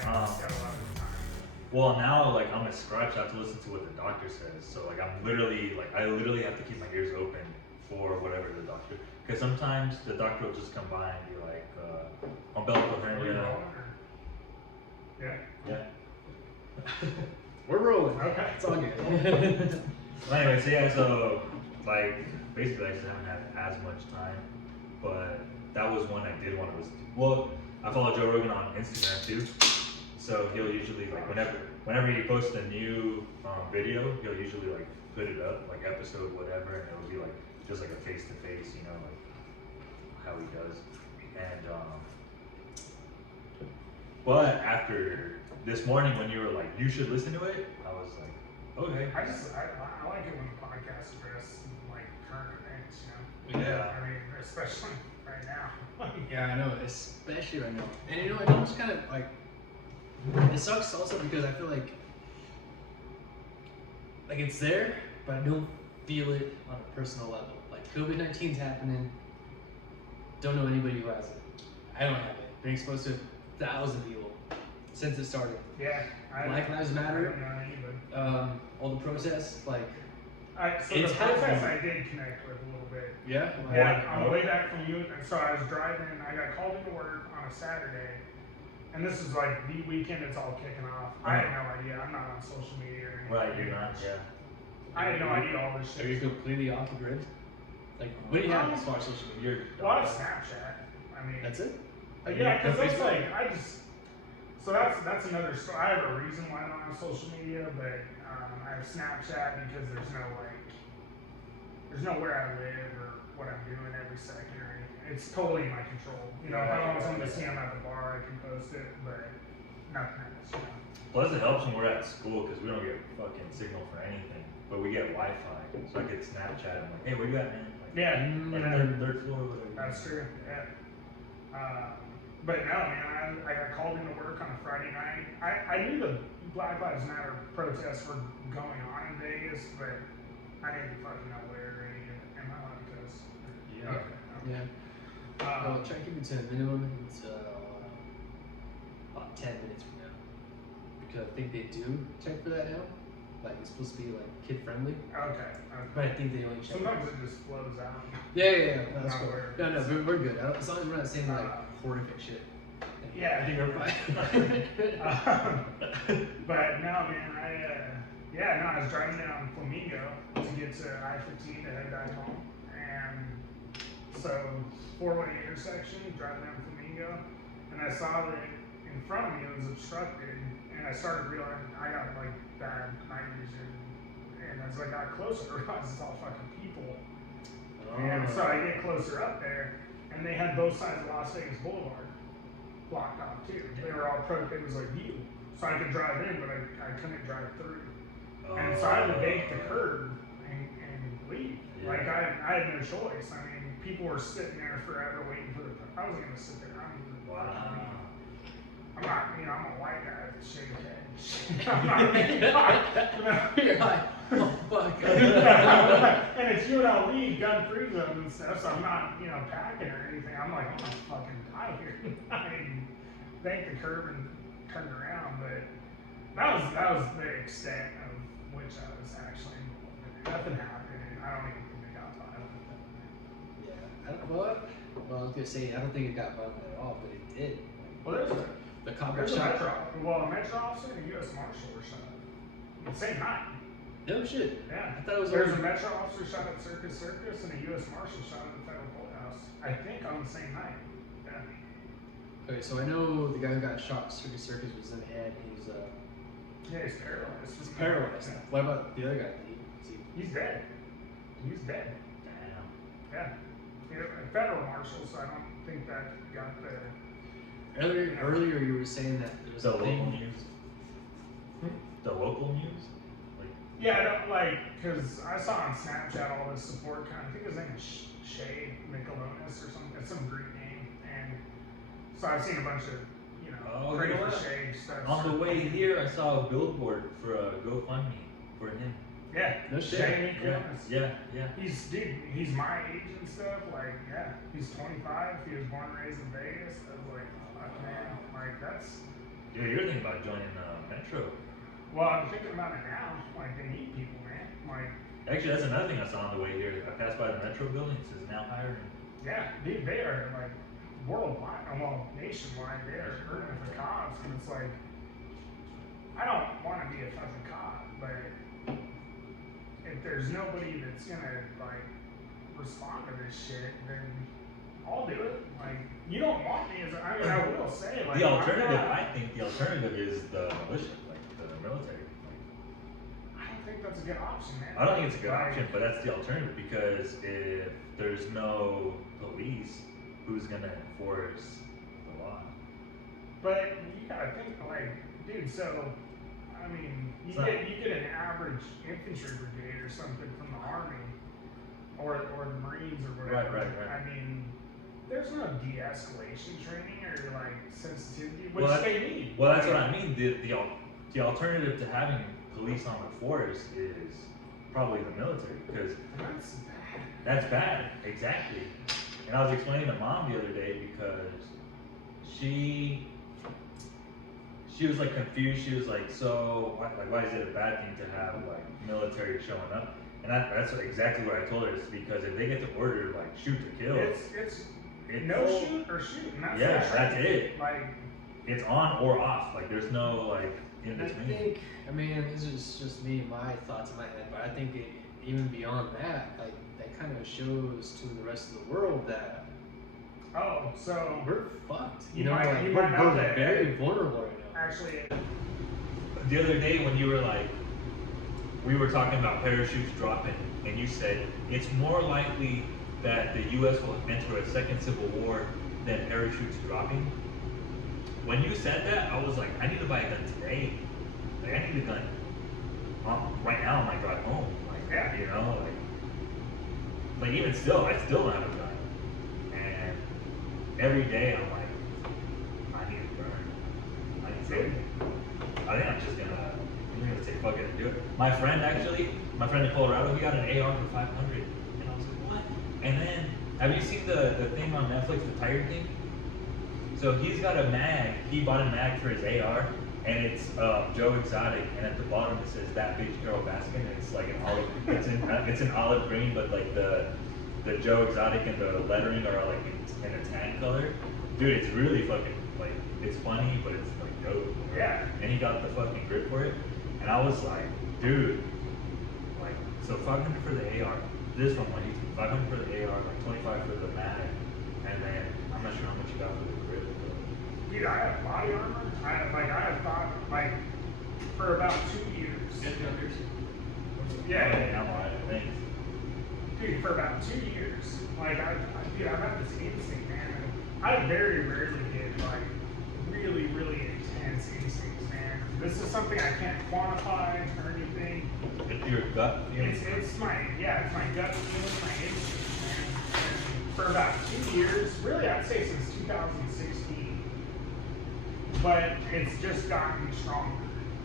got a lot of time. Well, now like I'm a scribe, so I have to listen to what the doctor says. So like I literally have to keep my ears open for whatever the doctor. Because sometimes the doctor will just come by and be like, umbilical hernia. Yeah. Yeah. We're rolling. Okay. It's all good. Well, anyway, so yeah, so like basically I just haven't had as much time, but that was one I did want to listen to. Well, I follow Joe Rogan on Instagram too, so he'll usually like whenever he posts a new video, he'll usually like put it up like episode whatever, and it'll be like just like a face to face, you know, like how he does. And but after this morning when you were like you should listen to it, I was like, okay. I like it when the podcast address like current events, you know. Yeah. I mean, especially right now. Yeah, I know, especially right now. And you know, it almost kind of like, it sucks also because I feel like it's there, but I don't feel it on a personal level. Like COVID-19's happening, don't know anybody who has it. I don't have it. Been exposed to 1,000 people since it started. Yeah. Black Lives Matter. I don't know anybody. All the protests, like, So the protest I did connect with a little bit. yeah. Yeah, on the way back from you, and so I was driving, I got called into work on a Saturday, and this is like the weekend it's all kicking off. I had no idea, I'm not on social media or anything. Right, you're not, yeah. I had no idea all this Are you shit. completely off the grid? Like, what do you have as far as social media? Well, I have Snapchat, I mean. That's it? Yeah, because No that's Facebook? like, so that's another story. I have a reason why I don't have social media, but I have Snapchat because there's nowhere I live or what I'm doing every second or anything. It's totally in my control. You know, if I want someone to see I'm at the bar, I can post it, but nothing else, you know. Plus, it helps when we're at school because we don't get fucking signal for anything, but we get Wi-Fi, so I get Snapchat. I'm like, hey, where you at, man? Like, Yeah, like third floor. Or whatever. that's true. Yeah. But no, man, I got called into work on a Friday night. I knew the Black Lives Matter protests were going on in Vegas, but I didn't fucking know where or any of it. Am I allowed to cuss? Yeah. Okay. Yeah. I'll try to keep it to a minimum until about 10 minutes from now. Because I think they do check for that now. Like, it's supposed to be like kid friendly. Okay. But I think they only check. Sometimes it just flows out. Yeah. No, that's Not cool. where- No, we're good. As long as we're not saying like horrific shit. Yeah. I think we're fine. But no, man, I was driving down Flamingo to get to I-15 to head back home, and so four-way intersection, driving down Flamingo, and I saw that in front of me it was obstructed, and I started realizing I got like bad night vision, and as I got closer, I realized it's all fucking people, and so I get closer up there, and they had both sides of Las Vegas Boulevard blocked off too. They were all it was like you. So I could drive in, but I couldn't drive through. And so I had to bank the curb and leave. Yeah. Like I had no choice. I mean, people were sitting there forever waiting for I was gonna sit there. I'm not, I'm a white guy with a shaved head. I'm not, You're like, oh fuck. and it's you and Ali gun-free zones and stuff, so I'm not, packing or anything. I'm like, I'm gonna fucking die here. I banked the curb and turned around, but that was the extent of which I was actually involved in it. Nothing happened, and I don't even think they got violent. Yeah. Well, I was gonna say I don't think it got violent at all, but it did. Well, there's The cop got a shot. a metro officer and a U.S. Marshal were shot the same night. No shit. Yeah, I thought it was there's over. a metro officer shot at Circus Circus and a U.S. Marshal shot at the federal courthouse. I think on the same night. Yeah. Okay, so I know the guy who got shot at Circus Circus was in the head. He's Yeah, he's paralyzed. he's paralyzed. Yeah. What about the other guy? He's dead. He's dead. Damn. Yeah. A federal marshal, so I don't think that got the. Earlier you were saying that there was The a local thing. news. The local news. Like. Yeah, I don't because I saw on Snapchat all this support kind of, I think his name is Shay Michelonis or something, it's some Greek name, and so I've seen a bunch of, pray you know for what? Shay stuff. On the way here, I saw a billboard for a GoFundMe for him. Yeah, No shit. Shay Michelonis. Yeah. He's my age and stuff, he's 25, he was born and raised in Vegas, I was like, fuck man, that's, Yeah, you're thinking about joining Metro. Well, I'm thinking about it now. Like, they need people, man. Like, Actually, that's another thing I saw on the way here. I passed by the Metro building. It says now hiring. yeah, dude, they are like worldwide, well, nationwide. They are hurting for cops, and it's like, I don't want to be a fucking cop, but if there's nobody that's gonna like respond to this shit, then I'll do it. Like, you don't want me as I mean, I will say, like, The alternative, I think, the alternative is the militia, like the military. I don't think that's a good option, man. I don't think it's a good Like, option, but that's the alternative because if there's no police, who's gonna enforce the law? But you gotta think, like, dude, so, I mean, you get an average infantry brigade or something from the Army, or the Marines or whatever. Right. I mean, there's no de-escalation training or, like, sensitivity, which Well, they need. Well, that's what I mean. The alternative to having police on the force is probably the military because That's bad. that's bad. Exactly. And I was explaining to mom the other day because she was like confused. She was like, so why is it a bad thing to have like military showing up? And that's exactly what I told her. It's because if they get the order like shoot to kill, It's no shoot or shoot. And that's that's it. Like, It's on or off. Like there's no like in I between. think, I mean, this is just me, my thoughts in my head, but I think even beyond that, like, that kind of shows to the rest of the world that oh, so we're fucked. You You know, might- like, you we're, might know we're that- very vulnerable right now. actually, The other day when you were like, we were talking about parachutes dropping, and you said it's more likely that the U.S. will enter a second civil war than parachutes dropping. When you said that, I was like, I need to buy a gun today. Like, I need a gun right now on my drive home. Like, Yeah. you know, like even still, I still don't have a gun. And every day I'm like, I need a gun. I need something. I think I'm gonna say fuck it and do it. My friend in Colorado, he got an AR for 500, and I was like, what? And then, have you seen the thing on Netflix, the Tiger King? So he's got a mag. He bought a mag for his AR, and it's Joe Exotic, and at the bottom it says that bitch Carol Baskin. And it's like an olive. It's an olive green, but like the Joe Exotic and the lettering are like in a tan color. Dude, it's really fucking like it's funny, but it's like dope. Yeah. And he got the fucking grip for it, and I was like, dude, like so 500 for the AR. This one, like 500 for the AR, like 25 for the mag, and then I'm not sure how much you got for the grip. dude, I have body armor. I have thought, like, for about 2 years. Yeah. I'm alright, thanks. Dude, for about 2 years. Like, dude, I've had this instinct, man. I very rarely get, like, really, really intense instincts, man. This is something I can't quantify or anything. It's your gut feeling. It's my gut feeling, my instincts, man. And for about 2 years, really, I'd say since 2016. But it's just gotten stronger.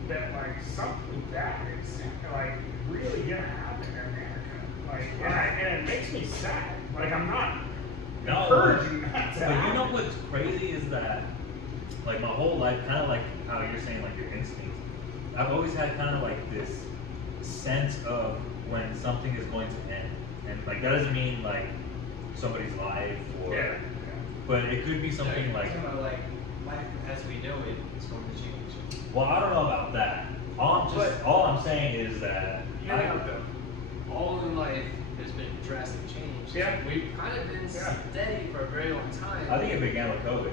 That, like, something bad is, like, really gonna happen in America. Like, and it makes me sad. Like, I'm not encouraging that to But happen. you know what's crazy is that, like, my whole life, kind of like how you're saying, like, your instincts, I've always had kind of like this sense of when something is going to end. And, like, that doesn't mean, like, somebody's life or, Yeah. but it could be something like, life as we know it is going to change. well, I don't know about that. All I'm saying is that, All in life, there's been drastic change. Yeah. We've kind of been Yeah. steady for a very long time. I think it began with COVID.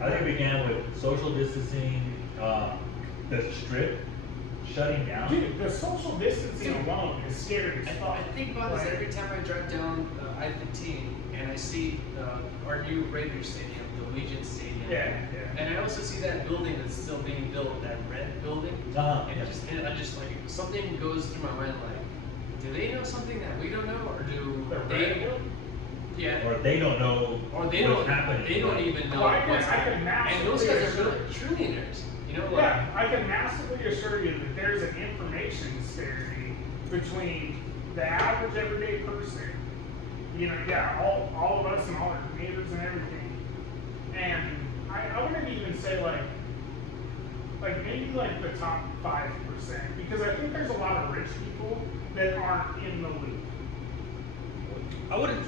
I think it began with social distancing, the strip shutting down. Dude, the social distancing alone is scary as fuck. I think about this Like, every time I drive down I-15 and I see our new Raiders Stadium, the Allegiant Stadium. Yeah. And I also see that building that's still being built, that red building. Uh-huh. And I just like, something goes through my mind like, do they know something that we don't know, or do The they? red building? Yeah. Or they don't know Or they what's don't. happening. They don't even know Well, I what's can happening. And those massively guys are assure- trillionaires. You know, like, Yeah, I can massively assure you that there's an information disparity between the average everyday person, you know, all of us and all our neighbors and everything. And I wouldn't even say like like maybe like the top 5%, because I think there's a lot of rich people that aren't in the loop. I wouldn't.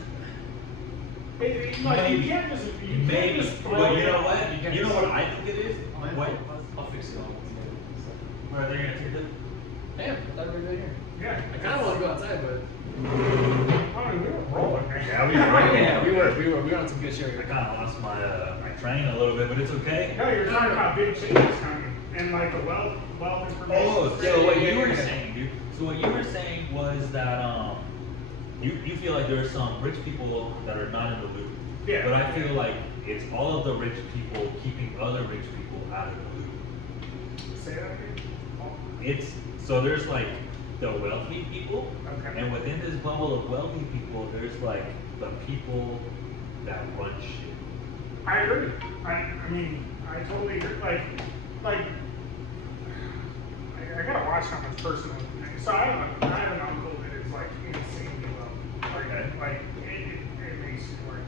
Like Maybe. you can't just Maybe. throw But it you know in. what? You know what I think it is? What? I'll fix it all. Where they're gonna take it? Damn, I thought we were right here. Yeah. I kind of want to go outside, but. I mean, we were rolling, man. Yeah, we were rolling. Yeah, we were on some good I sharing. kind of lost my train a little bit, but it's okay. No, you're talking about big changes coming and like the wealth information. Oh, Yeah, so what yeah, you were yeah. saying, dude. So what you were saying was that you feel like there are some rich people that are not in the loop. Yeah. But I feel like it's all of the rich people keeping other rich people out of the loop. Say that again. It's so there's like the wealthy people, Okay. and within this bubble of wealthy people, there's like the people that run shit. I agree. I mean, I totally agree. Like, I gotta watch how much personal. So I have an uncle that is like insanely wealthy. Like it makes you like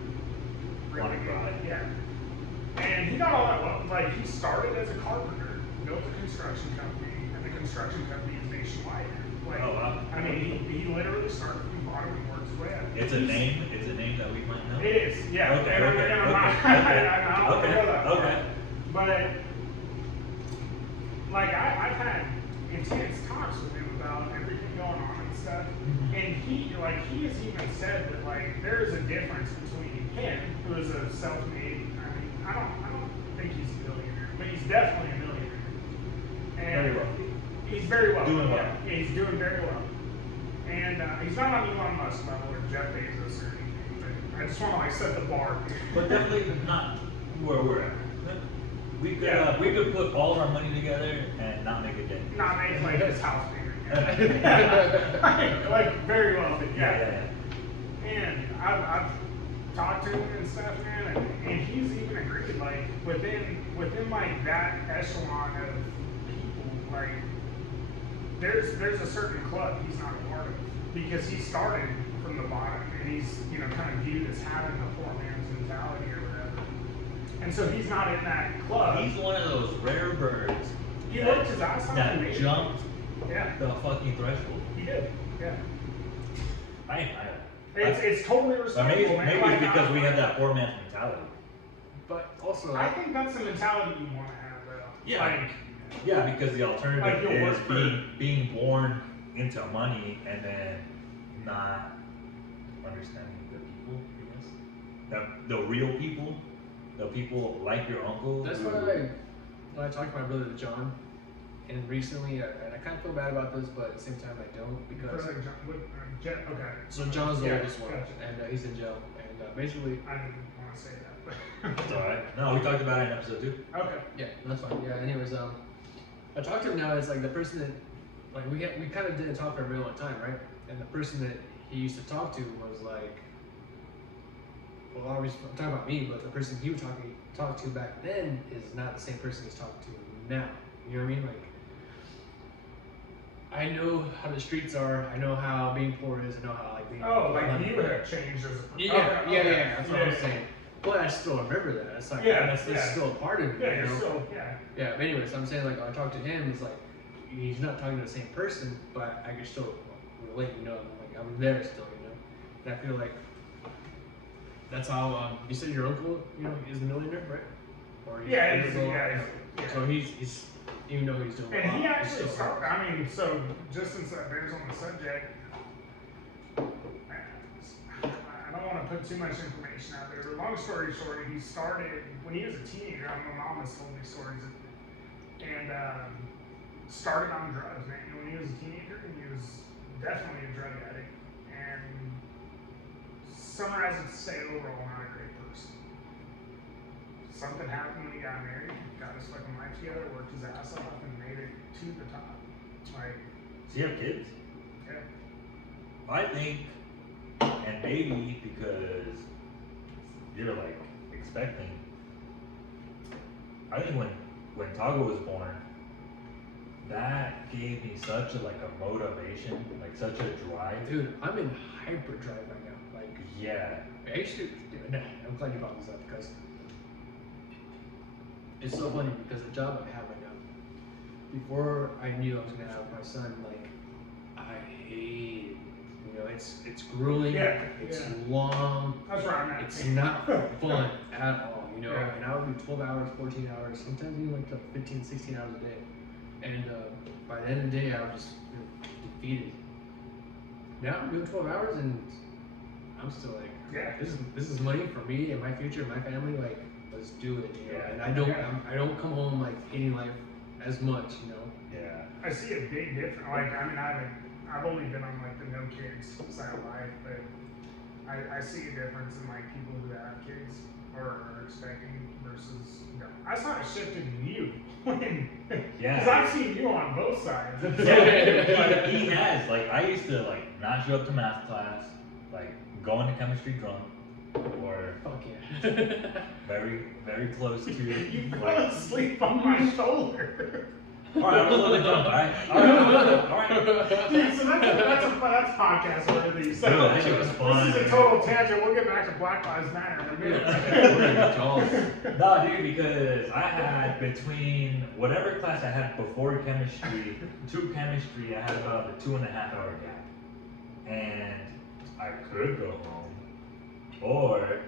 really Wanna cry. Yeah. And he got all that wealth. Like he started as a carpenter, built a construction company, and the construction company is nationwide. Like, Oh, wow. I mean, he literally started from the bottom and worked his way up. It's a name. It's a name that we might know. It is, yeah. Okay, And okay, I'm okay, not, okay, I don't okay, know that part. okay. But, like, I've had intense talks with him about everything going on and stuff. And he has even said that, like, there is a difference between him, who is a self-made, I mean, I don't think he's a billionaire, but he's definitely a millionaire. And Very well. he's very well. Doing well. Yeah, he's doing very well. And he's not on Elon Musk level or Jeff Bezos or anything, but I just want to like set the bar. But definitely not where we're at. We could put all of our money together and not make a dent. Not make like his house payment. Yeah. Like very wealthy. Yeah. And I've talked to him and stuff, man, and he's even agreed, like within like that echelon of people, like there's a certain club he's not a part of because he started from the bottom and he's kind of viewed as having the poor man's mentality or whatever. And so he's not in that club. He's one of those rare birds He worked his ass off and that made it. jumped Yeah, the fucking threshold. he did. Yeah. It's totally But respectable, man. maybe Like, it's because we have that poor man's mentality. But also, I think that's the mentality you want to have, though. Yeah. Like, Yeah, because the alternative Like you'll is work for- being born into money and then not understanding the people, I guess. The real people, the people like your uncle. that's who- why when I talked to my brother John, and recently, and I kind of feel bad about this, but at the same time I don't because. okay. So John's the Yeah, oldest one, gotcha. and he's in jail, and basically. I didn't want to say that, but. It's alright. No, we talked about it in episode 2. Okay. Yeah, that's fine. Yeah. Anyways, I talked to him now. It's like the person that, like, we kind of didn't talk for a very long time, right? And the person that he used to talk to was like, well, obviously I'm talking about me, but the person he would talk to back then is not the same person he's talking to now. You know what I mean? Like, I know how the streets are. I know how being poor is. I know how like being. Oh, like you have changed as a person. Yeah. That's what I'm saying. But I still remember that. It's like that's still a part of me. Yeah, you you're know? still, yeah. Yeah, but anyways, I'm saying like I talked to him, it's like he's not talking to the same person, but I can still relate, I'm there still, And I feel like that's how you said your uncle, is a millionaire, right? Or Yeah. So he's even though he's doing And well, he he's actually still started, I mean, so just since that bears on the subject, I don't want to put too much information out there, but long story short, he started, when he was a teenager, my mom has told me stories, and started on drugs, man. When he was a teenager, he was definitely a drug addict, and summarize it to say overall, not a great person. Something happened when he got married, got his fucking life together, worked his ass off, and made it to the top. Like, Does he have kids? yeah. I think, and maybe because you're like expecting, I think when Tago was born, that gave me such a motivation, like such a drive. Dude, I'm in hyperdrive right now. Like, Yeah. I used to. I'm glad you brought this up because it's so funny because the job I have right now, before I knew I was gonna have my son, like I hate it. You know, it's grueling. Yeah, It's yeah. long. That's where I'm at. It's not fun at all. You know, Yeah. and I would do 12 hours, 14 hours, sometimes even like 15, 16 hours a day. And by the end of the day, I was just defeated. Now I'm doing 12 hours and I'm still like, Yeah. this is money for me and my future and my family. Like, let's do it. You know? Yeah. And I don't come home like hating life as much. You know. Yeah. I see a big difference. Like, I mean, I've only been on like the no kids side of life, but I see a difference in like people who have kids or are expecting versus, you know, I saw it shifted in you when, Yeah. because I've seen you on both sides. Yeah, he has. Like, I used to like not show up to math class, like go into chemistry drunk, or Fuck yeah. very, very close to. You fell Like, asleep on my shoulder. all right, I'm a little bit drunk. All right. Dude, so that's podcast worthy. So Dude, that shit was fun. This is a total tangent. We'll get back to Black Lives Matter in a minute. No, dude, because I had between whatever class I had before chemistry to chemistry, I had about a 2.5 hour gap. And I could go home, or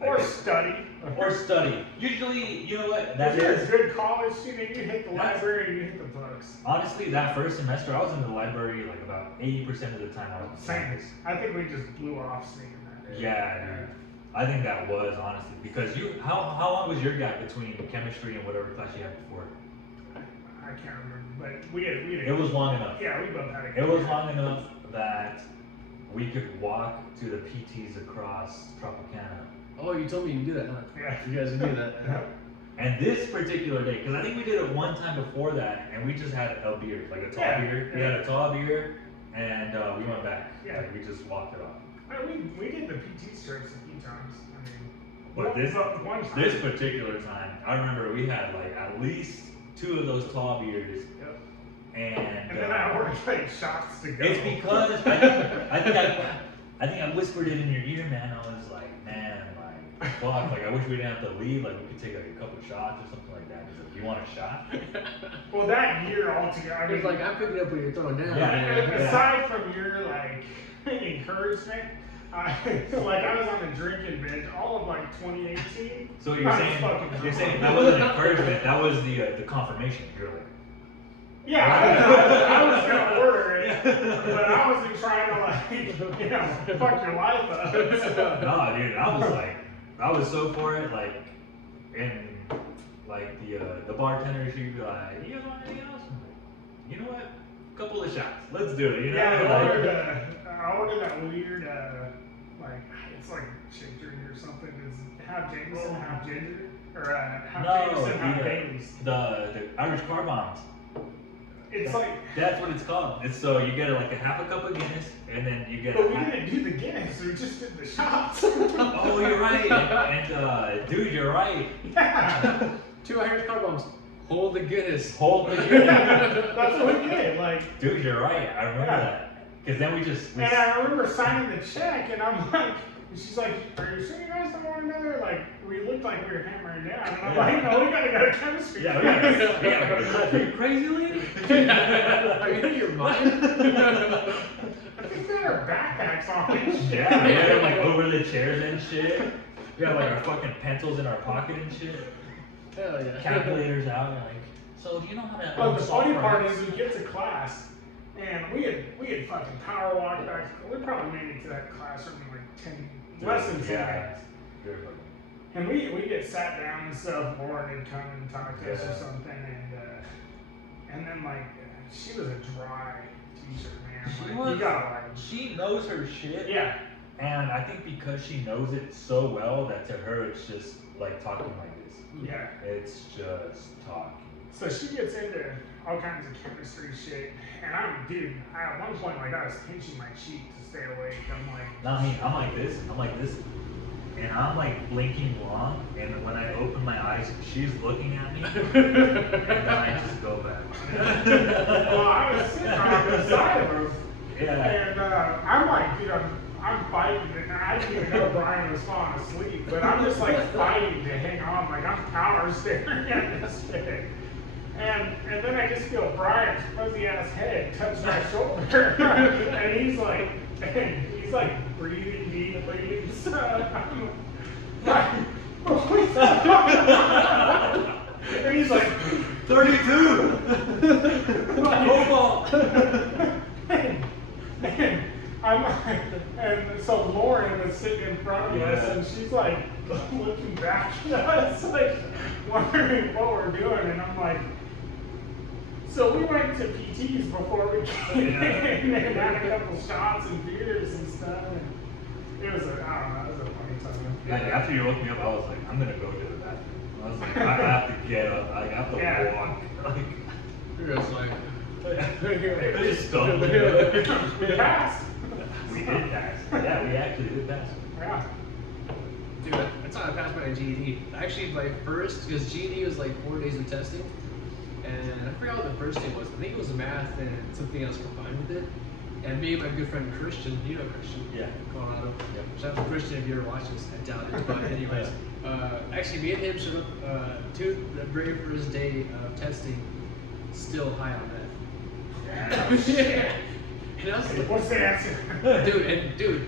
I Or could- study. or study. Usually, you know what? That If you're is a good college student, you hit the That's- library and you hit the books. honestly that first semester I was in the library like about 80% of the time I was on Same. campus. I think we just blew off seeing that. Yeah, dude. I think that was honestly because you how long was your gap between chemistry and whatever class you had before? I can't remember, but we had It was long enough. yeah, we both had a It was long enough that we could walk to the PTs across Tropicana. Oh, you told me you do that, huh? Yeah. You guys would do that. And this particular day, because I think we did it one time before that, and we just had a beer, like a tall Yeah, beer. We yeah. had a tall beer, and we went back. Yeah. Like, we just walked it off. We did the PT strips a few times. I mean, But one time. this particular time, I remember we had like at least 2 of those tall beers, Yep. and And then I ordered like shots to go. it's because I think I whispered it in your ear, man. I was like, man, like, fuck, like I wish we didn't have to leave. Like we could take like a couple shots or something like that. He's like, you want a shot? Well, that year altogether, I I mean, was like, I'm picking up what you're throwing down. Yeah. man. aside from your like encouragement, like I was on the drinking binge all of like 2018. So you're I was saying fucking you're drunk. saying that wasn't encouragement. That was the confirmation. You're like, Yeah, I was gonna order it, but I wasn't trying to like, you know, fuck your life up. So. no, dude. I was so for it. Like, and like the bartender, she'd be like, you guys want anything else? I'm like, you know what? A couple of shots. Let's do it. You know? Yeah, Like, I ordered that weird, like, it's like shake drink or something. It's half Jameson, half ginger, or half Jameson, half Baileys. the Irish car bombs. It's like, That's what it's called. It's so you get like a half a cup of Guinness, and then you get. but we a half, didn't do the Guinness, we just did the shots. oh, you're right. And dude, you're right. Yeah. 2 Irish car bombs. Hold the Guinness. Hold the Guinness. That's what we did, like. Dude, you're right. I remember Yeah. that. Because then we just. And I remember signing the check, and I'm like, and she's like, "Are you sure you guys don't want another?" Like, we looked like we were hammering down, and I'm like, "No, we gotta go to chemistry." Yeah, we gotta go. Are you crazy, lady? Are you in your mind? I think we had our backpacks on. and shit. Yeah, we had like over the chairs and shit. We had like our fucking pencils in our pocket and shit. Hell yeah. Calculators out. And like, so do you know how to? But the funny solve part for is, we get to class, and we had fucking power walked back. We probably made it to that classroom in like less than 10 minutes. You're fucking- And we get sat down and stuff. Lauren had come and talked to us or Yeah. something, and then like she was a dry teacher, man. Like, you gotta like, She knows her shit. yeah, And I think because she knows it so well that to her it's just like talking like this. yeah. It's just talking. So she gets into all kinds of chemistry shit, and at one point like I was pinching my cheek to stay awake. I'm like, Not me. I'm like this, and I'm like blinking long. And when I open my eyes, she's looking at me, and then I just go back. well, I was sitting on the side of her. Yeah. And I'm like, dude, I'm fighting, and I didn't even know Brian was falling asleep, but I'm just like fighting to hang on, like I'm power staring at this shit. And then I just feel Brian's fuzzy ass head touch my shoulder, and he's like breathing deeply. So I'm like, and he's like 32. Football. And I'm like, and so Lauren was sitting in front of us, and she's like looking back at us, like wondering what we're doing, and I'm like, so we went to PT's before we came in and had a couple shots and beers and stuff, and it was a, I don't know, it was a funny time. Like, after you woke me up, I was like, I'm gonna go to the bathroom. I was like, I have to get up. I have to walk. Like, You're just like, I just stumbling. We passed. We did pass. Yeah, we actually did pass. Yeah. dude, that's how I passed my GED. Actually, my first, because GED was like 4 days of testing, and I forgot what the first day was. I think it was math and something else combined with it. And me and my good friend Christian, you know Christian? Yeah. Colorado. Yep. Shout out to Christian if you ever watch this. I doubt it. But anyways, actually me and him showed up to the very first day of testing, still high on meth. Yeah. And I was like, What's the answer? dude,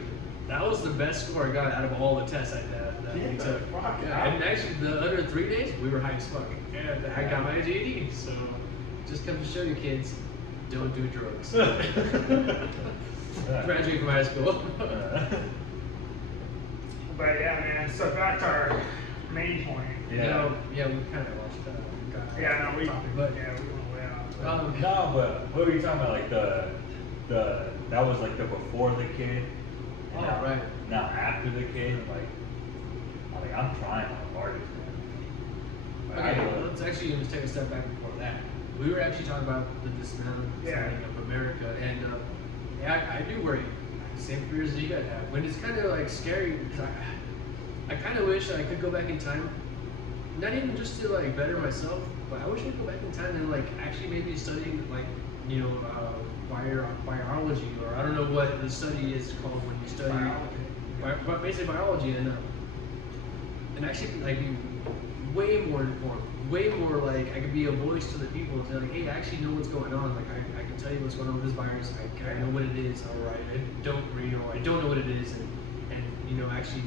that was the best score I got out of all the tests that we took. Fuck, Yeah, and actually the other 3 days we were high as fuck. And I got my GED. So just come to show you kids, don't do drugs. Graduate from high school. But yeah, man. So back to our main point. Yeah. Yeah, we kind of watched that. Yeah, no, we But yeah, we went way off. No, but what were you talking about? Like the that was like the before the kid. Oh, now, right. Now after the kid, I'm trying my hardest, man. Like, Okay, let's actually just take a step back before that. We were actually talking about the dismantling of America, and yeah, I do worry. Same fears that you guys have. When it's kind of like scary, because I kind of wish I could go back in time, not even just to like better myself, but I wish I could go back in time and like actually maybe study like biology, or I don't know what the study is called when you study but basically biology, and actually like be way more informed, way more like I could be a voice to the people and say like, hey, I actually know what's going on. Like I can tell you what's going on with this virus. I know what it is. All right, I don't know what it is, and actually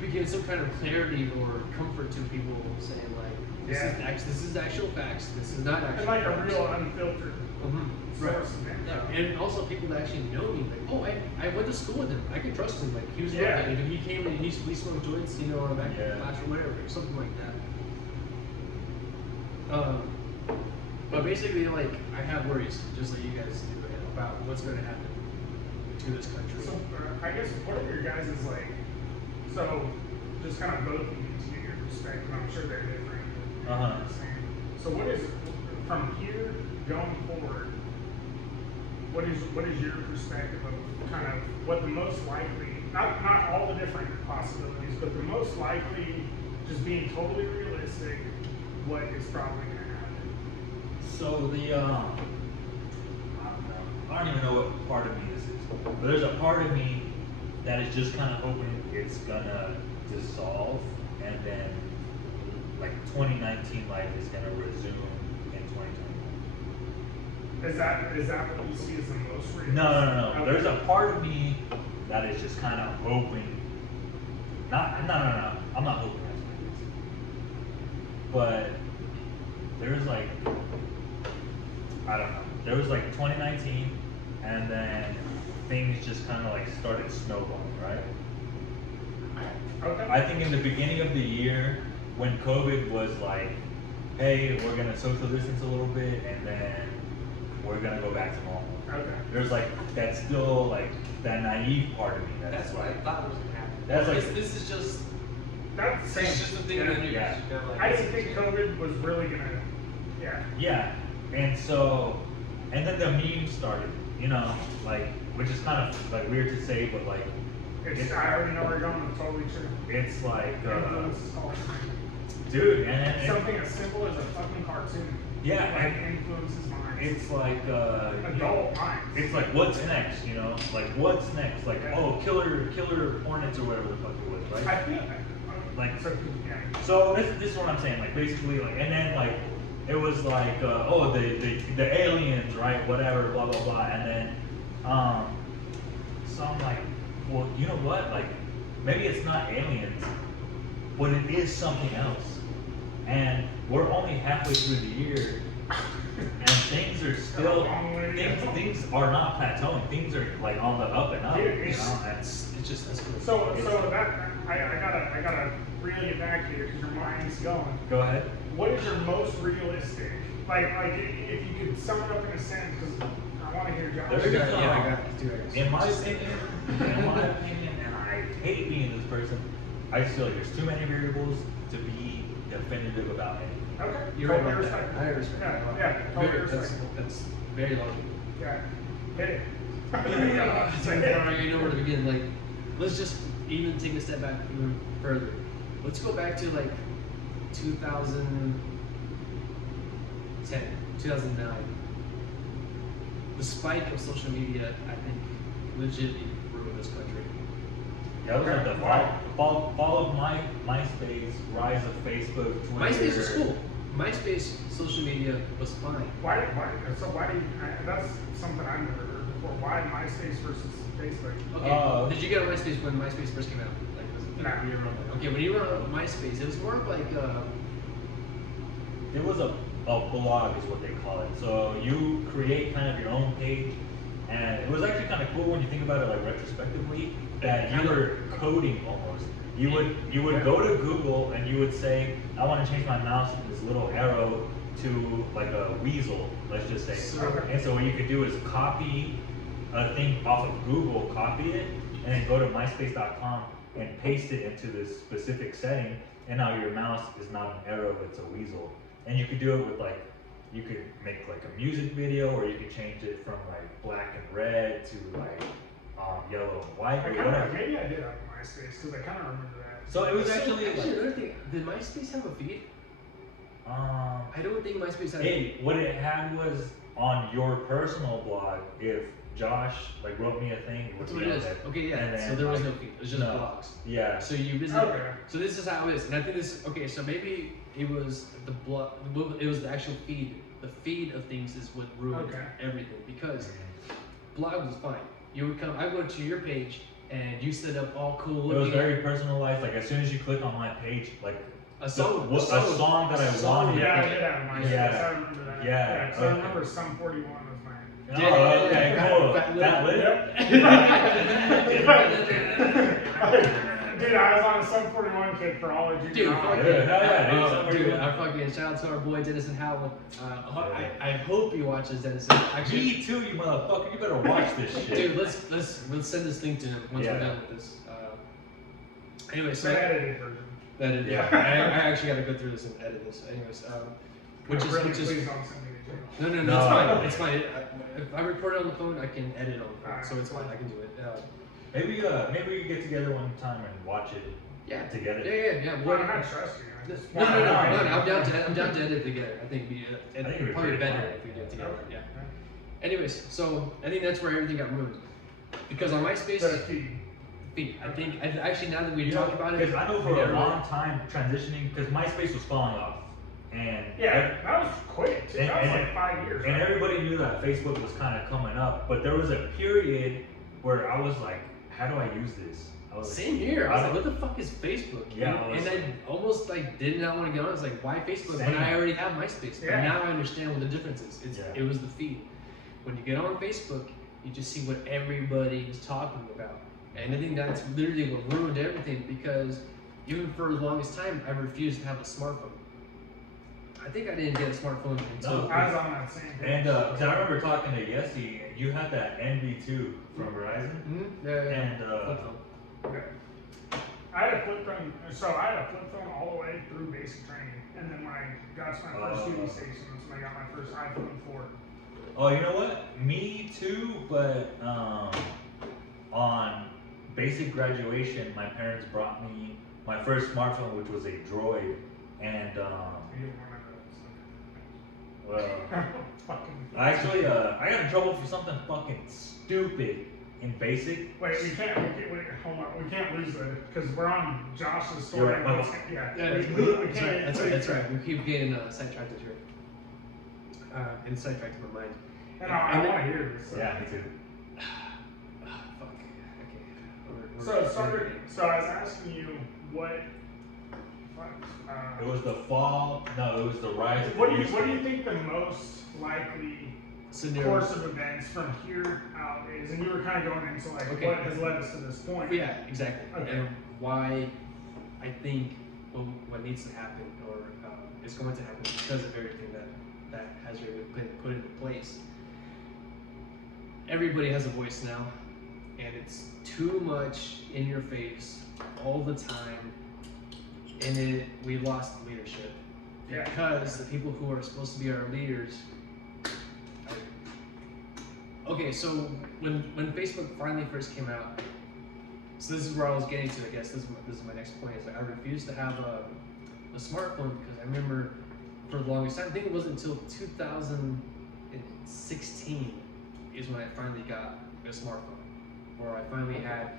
begin some kind of clarity or comfort to people, saying like, this is actual facts. This is not actual. And like facts. a real unfiltered source of info. Yeah, and also people that actually know me, like, oh, I went to school with him. I can trust him. Like he was okay. He came and we smoked joints, back in the class or whatever, something like that. But basically, like, I have worries, just like you guys do, about what's going to happen to this country. So, I guess, what are your guys' like, so, just kind of both of you to get your perspective, I'm sure they're different. So what is, from here going forward, what is your perspective of kind of what the most likely, not all the different possibilities, but the most likely, just being totally realistic, what is probably going to happen? So I don't even know what part of me this is, but there's a part of me that is just kind of hoping it's gonna dissolve, and then like 2019 life is gonna resume in 2021. Is that what you see as the most realistic? No. Okay. There's a part of me that is just kind of hoping. No. I'm not hoping that's what it is. But there's like, I don't know. There was like 2019, and then things just kind of like started snowballing, right? Okay. I think in the beginning of the year, when COVID was like, hey, we're gonna social distance a little bit, and then we're gonna go back to normal. Okay. There's like that still like that naive part of me. That's what I thought was going to happen. That's like this is just That's the it's same. just the thing that I knew. Yeah. I didn't think COVID was really gonna. Yeah. Yeah, and then the memes started, like, which is kind of like weird to say, but like, I already know where you're going. It's totally true. it's like, Influence is called. dude, and Something as simple as a fucking cartoon. Yeah, Like and influences minds. it's like, Adult minds. it's like, what's next, like, what's next, like, Yeah. oh, killer hornets or whatever the fuck it was, right? I feel Like, so. Yeah. so this is what I'm saying, like, basically, like, and then it was like, oh, the aliens, right? Whatever, blah blah blah. And then, so I'm like, well, you know what? Like, maybe it's not aliens, but it is something else. And we're only halfway through the year, and things are still things are not plateauing. Things are like on the up and up. Yeah, You know, and It's just that's cool. So that I gotta reel you back here because your mind's going. go ahead. What is your most realistic? Like if you could sum it up in a sentence, because I want to hear Josh. There's Yeah, no- I got it. Dude, I got it. In my opinion, and I hate being this person, I just feel like there's too many variables to be definitive about anything. Okay. You're right Totally about that. respectable. I respect that. Yeah, totally Very- that's, respectable. that's very logical. Yeah. Hit it. So I don't really know where to begin. Like, let's just even take a step back even further. Let's go back to like 2010, 2009. The spike of social media, I think, legitimately ruined this country. That was like the Why? fall of MySpace, rise of Facebook, Twitter. MySpace was cool. MySpace social media was fine. Why do you, that's something I've never heard before. Why MySpace versus Facebook? Okay, did you get on MySpace when MySpace first came out? Like, was it Nah. when you were on there? Okay, when you were on MySpace, it was more of like, It was a blog is what they call it. So you create kind of your own page, and it was actually kind of cool when you think about it like retrospectively, that you were coding almost. You would go to Google and you would say, I want to change my mouse from this little arrow to like a weasel, let's just say. And so what you could do is copy a thing off of Google, copy it, and then go to myspace.com and paste it into this specific setting, and now your mouse is not an arrow, it's a weasel. And you could do it with like, you could make like a music video, or you could change it from like black and red to like yellow and white, or whatever. Maybe I did have MySpace because I kind of remember that. So it was actually another thing. Did MySpace have a feed? I don't think MySpace had a feed. what it had was on your personal blog, if Josh like wrote me a thing, it would That's be what it on is. there. Okay, yeah. And then, So there was no like, feed. It was just no. blogs. Yeah. So you visit. Okay. So this is how it is, and I think this. Okay, so maybe it was the blog. It was the actual feed. The feed of things is what ruined everything, because blog was fine. You would come. I would go to your page, and you set up all cool. It was very personalized. Like as soon as you click on my page, like a song that I wanted. Yeah, I did have MySpace. Yeah. I remember that. Yeah, So I okay. remember Sum 41 was mine. Oh, okay, cool. That lit? Dude, I was on a Sum 41 kick for all of you. Dude, fuck Yeah, yeah. hell yeah, dude. Dude, our fucking shout out to our boy Dennis and Howard. I hope he watches Dennis. Actually, Me too, you motherfucker. You better watch this shit. dude, let's send this link to him once we're done with this. Anyway, so The edited version. yeah, I actually got to go through this and edit this. Anyways, which is Please don't send me to jail. no, it's fine. It's fine. If I record it on the phone, I can edit on the phone, so it's fine. I can do it. Maybe we can get together one time and watch it together. Yeah. Well, I'm not trusting you. I just No, want to know. I'm down to edit together. I think it'd it'd be probably pretty better fun. if we do it together. Yeah. Anyways, so I think that's where everything got ruined, because on MySpace, The feed. I think actually now that we talk about it, Because I know for a long time transitioning, because MySpace was falling off, and Yeah, that was quick. Too. That was like 5 years. and right? everybody knew that Facebook was kind of coming up, but there was a period where I was like, how do I use this? I was same here. I was like, what the fuck is Facebook? Yeah, and I almost like did not want to get on. I was like, why Facebook when I already have MySpace? But Yeah. now I understand what the difference is. It was the feed. When you get on Facebook, you just see what everybody is talking about. And I think that's literally what ruined everything, because even for the longest time, I refused to have a smartphone. I think I didn't get a smartphone until. No, I was on that same page. And cause I remember talking to Yessie, you had that NV2 from Verizon, and Okay. I had a flip phone, so I had a flip phone all the way through basic training, and then when I got to my first TV station, that's when I got my first iPhone 4. oh, you know what? Me too, but on basic graduation, my parents brought me my first smartphone, which was a Droid, and You didn't well, Fucking. actually, I got in trouble for something fucking stupid in basic. Wait, hold on, we can't lose that, because we're on Josh's story. You're right. Yeah, Yeah, we can't. that's right. We keep getting sidetracked here. And sidetracked my mind. And I want to hear this. Yeah, me too. Fuck. Okay. So I was asking you what. It was the fall. No, it was the rise. Of What do you think the most likely Scenario. course of events from here out is? And you were kind of going into like Okay. what has led us to this point. Yeah, exactly. Okay. And why I think what needs to happen or is going to happen because of everything that has already been put into place. Everybody has a voice now, and it's too much in your face all the time, and we lost leadership because the people who are supposed to be our leaders. Okay, so when Facebook finally first came out, so this is where I was getting to. I guess this is my next point. Is like I refused to have a smartphone because I remember for the longest time. I think it wasn't until 2016 is when I finally got a smartphone, or I finally had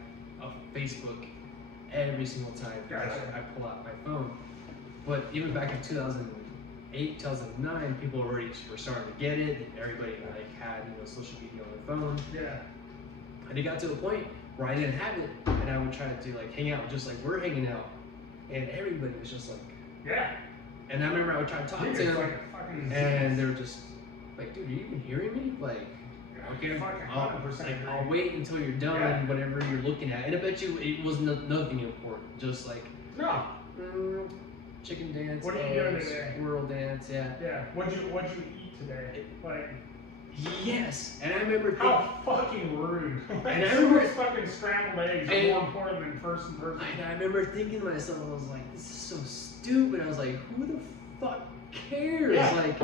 a Facebook every single time I pull out my phone. But even back in 2008, 2009, people already were starting to get it. Everybody like had social media on their phone. Yeah. And it got to a point where I didn't have it, and I would try to like hang out just like we're hanging out, and everybody was just like, Yeah. and I remember I would try to talk to them, and they were just like, dude, are you even hearing me? Like, okay, I'll wait until you're done, whatever you're looking at. And I bet you it was nothing important, just like, no. Chicken dance, what are you doing today? Squirrel dance, yeah. Yeah. What'd you eat today? Like, yes. And I remember how fucking rude. And I remember fucking scrambled eggs are more important than person. And I remember thinking to myself, I was like, this is so stupid. I was like, who the fuck cares? Yeah. Like,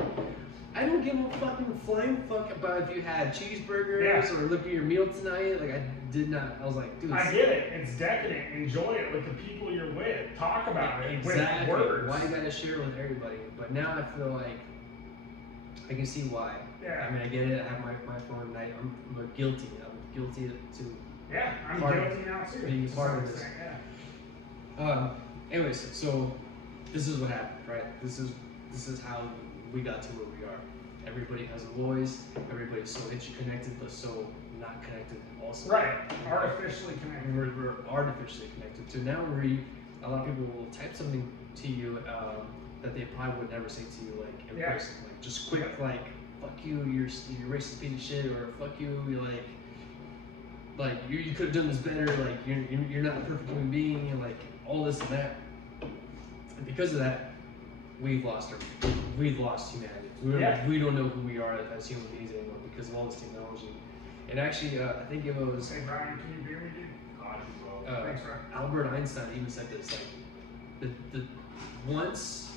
I don't give a fucking flying fuck about if you had cheeseburgers or look at your meal tonight. Like, I did not. I was like, dude. I get it. It's decadent. Enjoy it with the people you're with. Talk about it exactly. with words. Why you gotta share it with everybody? But now I feel like I can see why. Yeah. I mean, I get it. I have my phone at night. I'm guilty. I'm guilty to. Yeah, I'm guilty now too. Being part of this. Yeah. Anyways, so this is what happened, right? This is how we got to where we are. Everybody has a voice. Everybody's so interconnected, but so not connected also. Right. Artificially connected. We're artificially connected. So now a lot of people will type something to you that they probably would never say to you like in person. Like just quick like, fuck you, you're racist piece of shit, or fuck you, you're like you could have done this better, like you're not a perfect human being, and like all this and that. And because of that, we've lost humanity. We don't know who we are as human beings anymore because of all this technology. And actually, I think it was. Hey Brian, can you hear me, dude? Thanks, Brian. Albert Einstein even said this, like, the once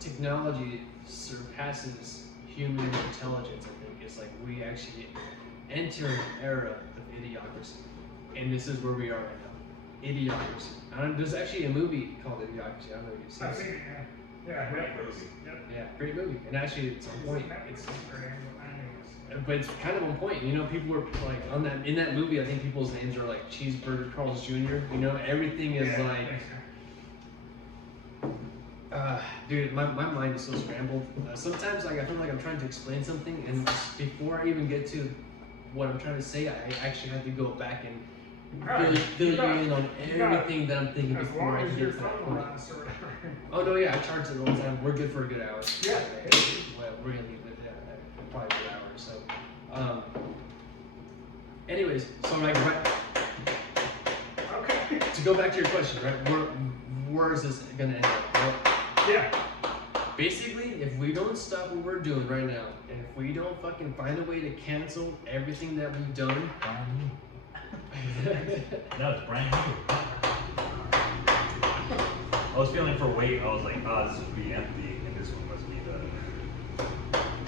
technology surpasses human intelligence, I think it's like we actually enter an era of idiocracy, and this is where we are right now. Idiocracy. There's actually a movie called Idiocracy. I don't know if you've seen it. I've seen it. Yeah. Great Yep. movie. Yeah, great movie. And actually, it's on point. But it's kind of on point. People were like in that movie. I think people's names are like Cheeseburger Carl's Jr. Everything is like. Dude, my mind is so scrambled. Sometimes like I feel like I'm trying to explain something, and before I even get to what I'm trying to say, I actually have to go back and fill you in on everything that I'm thinking before I can get to that point. Oh no, yeah, I charge it all the time. We're good for a good hour. Yeah. Well, we're gonna leave it probably a good hour. So, anyways, so like, Okay. to go back to your question, right? Where is this gonna end up? Well, Yeah. basically, if we don't stop what we're doing right now, and if we don't fucking find a way to cancel everything that we've done. No, it's brand new. I was feeling for weight. I was like, this would be empty, and this one must be the.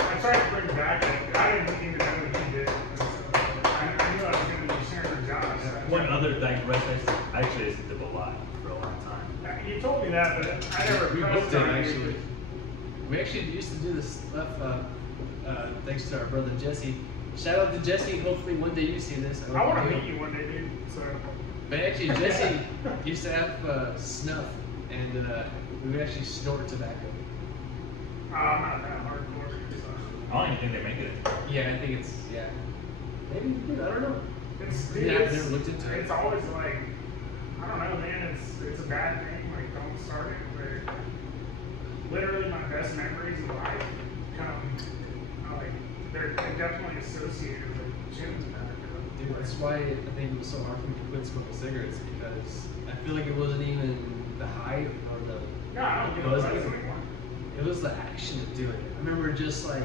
I tried to bring back it. I didn't even know what he did. I knew I was going to be sharing her job. One other digression. Actually, I used to dip a lot for a long time. You told me that, but I never. We both did actually. We actually used to do this stuff thanks to our brother Jesse. Shout out to Jesse. Hopefully one day you see this. I want to meet you one day, dude. So. But actually, Jesse used to have snuff, and we would actually snort tobacco. I'm not that hardcore. So. I don't even think they make it. Yeah, I think it's maybe dude, I don't know. It's I've never looked into it. It's always like, I don't know, man. It's a bad thing. Like, don't start it. But literally, my best memories of life come like they're definitely associated with gyms back. Dude, that's why I think it was so hard for me to quit smoking cigarettes, because I feel like it wasn't even the hype or the No, I don't give a buzz. fuck anymore. It was the action of doing it. I remember just like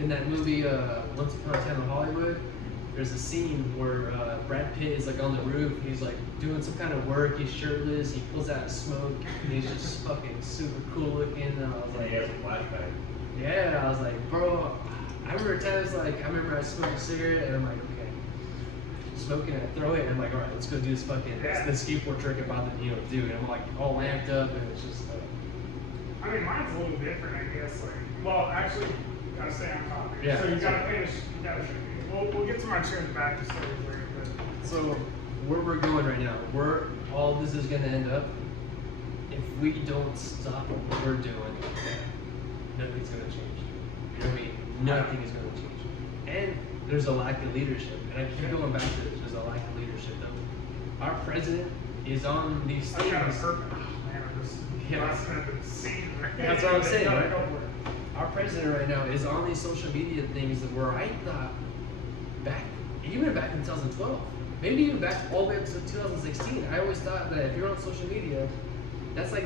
in that movie Once Upon a Time in Hollywood, there's a scene where Brad Pitt is like on the roof, he's like doing some kind of work, he's shirtless, he pulls out smoke, and he's just fucking super cool looking, and I was And like, he has a flashback. yeah, I was like, bro, I remember times like, I remember I smoked a cigarette, and I'm like, okay, smoking, I throw it, and I'm like, all right, let's go do this fucking, this skateboard trick about to, do, and I'm like all amped up, and it's just I mean, mine's a little different, I guess. Like, well, actually, gotta stay on topic. Yeah. So you gotta finish. You gotta finish. We'll get to my chin back to stories later, but So where we're going right now, where all this is gonna end up, if we don't stop what we're doing, nothing's gonna change. You know what I mean? Nothing is gonna change. And there's a lack of leadership. And I keep going back to this, there's a lack of leadership though. Our president is on these I got a things. perfect. Man, I'm just busting at the scene. That's what I'm saying, right? Go for it. Our president right now is on these social media things that where I thought even back in 2012, maybe even back all the way up to 2016, I always thought that if you're on social media, that's like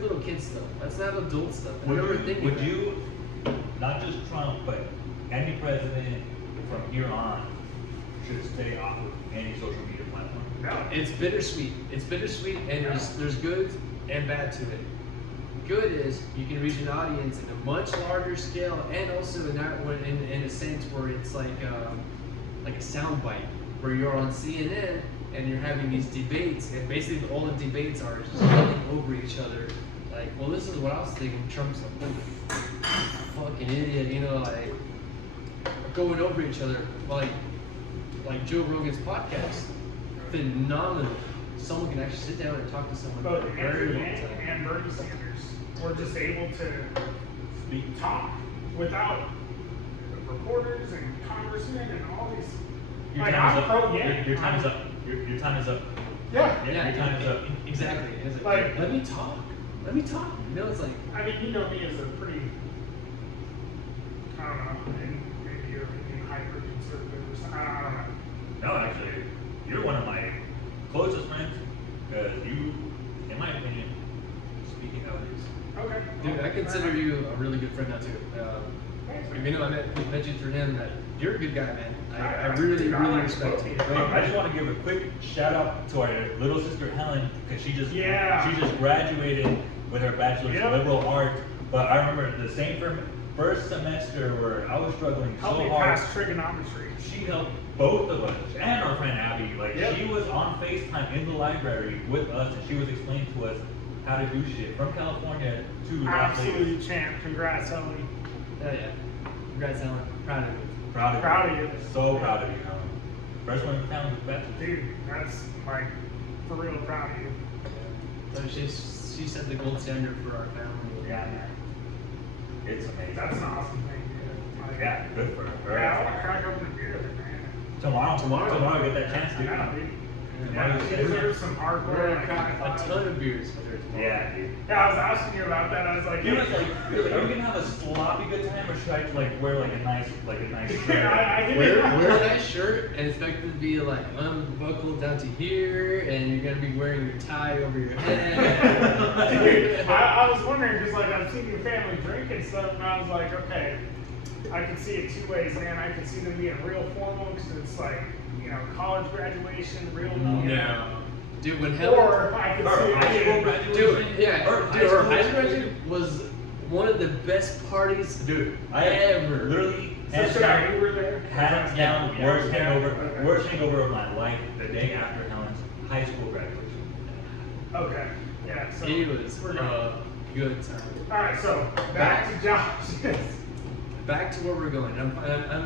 little kid stuff. That's not adult stuff. I remember thinking Would that. you, not just Trump, but any president from here on should stay off of any social media platform? No. It's bittersweet. It's bittersweet, and there's good and bad to it. Good is you can reach an audience in a much larger scale, and also in a sense where it's like a soundbite, where you're on CNN and you're having these debates, and basically all the debates are just yelling over each other. Like, well, this is what I was thinking. Trump's a fucking idiot, like going over each other. Like Joe Rogan's podcast, phenomenal. Someone can actually sit down and talk to someone Both for a very Andrew long time. and Bernie Sanders were just able to talk without reporters and congressmen and all these. Your Like, time is I'm up. pro- yeah. Your time is up. Your time is up. Yeah. Your time is up. Exactly. It's Like- let me talk. Let me talk. It's like, I mean, you know me as a pretty, I don't know, maybe you're hyper conservative or something. I don't know. No, actually, you're one of my closest friends because you, in my opinion, speaking how it is. Okay. dude, I consider you a really good friend now too. Thanks, You man. know, I met you through him. That you're a good guy, man. I really respect you. I just want to give a quick shout out to our little sister Helen because she just Yeah. graduated with her bachelor's Yep. in liberal arts. But I remember the same first semester where I was struggling Help so me hard. pass trigonometry. She helped both of us and our friend Abby. Like Yep. she was on FaceTime in the library with us, and she was explaining to us how to do shit from California to Las Vegas. Absolute champ. Congrats, Helmy. Oh yeah. Congrats, Helen. Proud of you. Proud of you. you. So proud of you, Helen. First one in town with bachelor's. Dude, that's like for real proud of you. So she set the gold standard for our family. Yeah, man. It's amazing. That's an awesome thing, dude. Like, Yeah, good for her. Yeah, I want to crack open a beer with it, man. Tomorrow, get that chance, dude. I know, dude. Yeah, Yeah, dude. there's some We're hardcore. gonna Like, crack high a five. ton of beers with her tomorrow. Yeah, dude. Yeah, I was asking you about that. I was like, He was like, are we gonna have a sloppy good time, or should I like wear like a nice shirt? I didn't Wear know. a nice shirt and expect it to be like unbuckled down to here, and you're gonna be wearing your tie over your head. Dude, I was wondering because like I've seen your family drink and stuff, and I was like, okay, I can see it two ways, man. I can see them being real formal because it's like, college graduation, real. No. Dude, when Helen, Or I can see High it school being. graduation. her high school graduation was one of the best parties, Dude, I ever. literally So should I Uber there? hands down Yeah. worst Yeah. hangover, worst hangover of my life. The day after Helen's high school graduation. Okay. Yeah. So It was we're a good. good time. All right. So back to Josh. Back to where we're going. I'm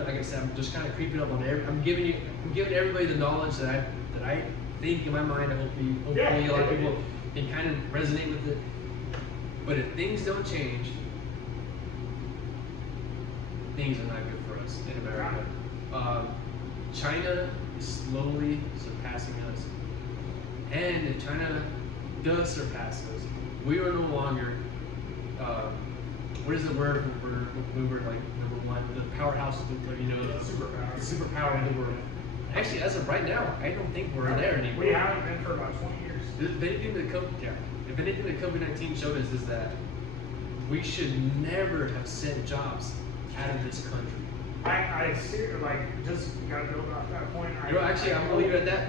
like I said, I'm just kind of creeping up on I'm giving everybody the knowledge that I think in my mind. Hopefully a lot of people can kind of resonate with it. But if things don't change, things are not good for us in America. China is slowly surpassing us. And if China does surpass us, we are no longer, what is the word when we were like number one, the powerhouse, the superpower in the world. Actually, as of right now, I don't think we're there anymore. We haven't been for about 20 years. If anything that COVID-19 showed us is that we should never have sent jobs out of this country. I seriously, like, just gotta build off that point. Actually, I'm gonna leave it at that.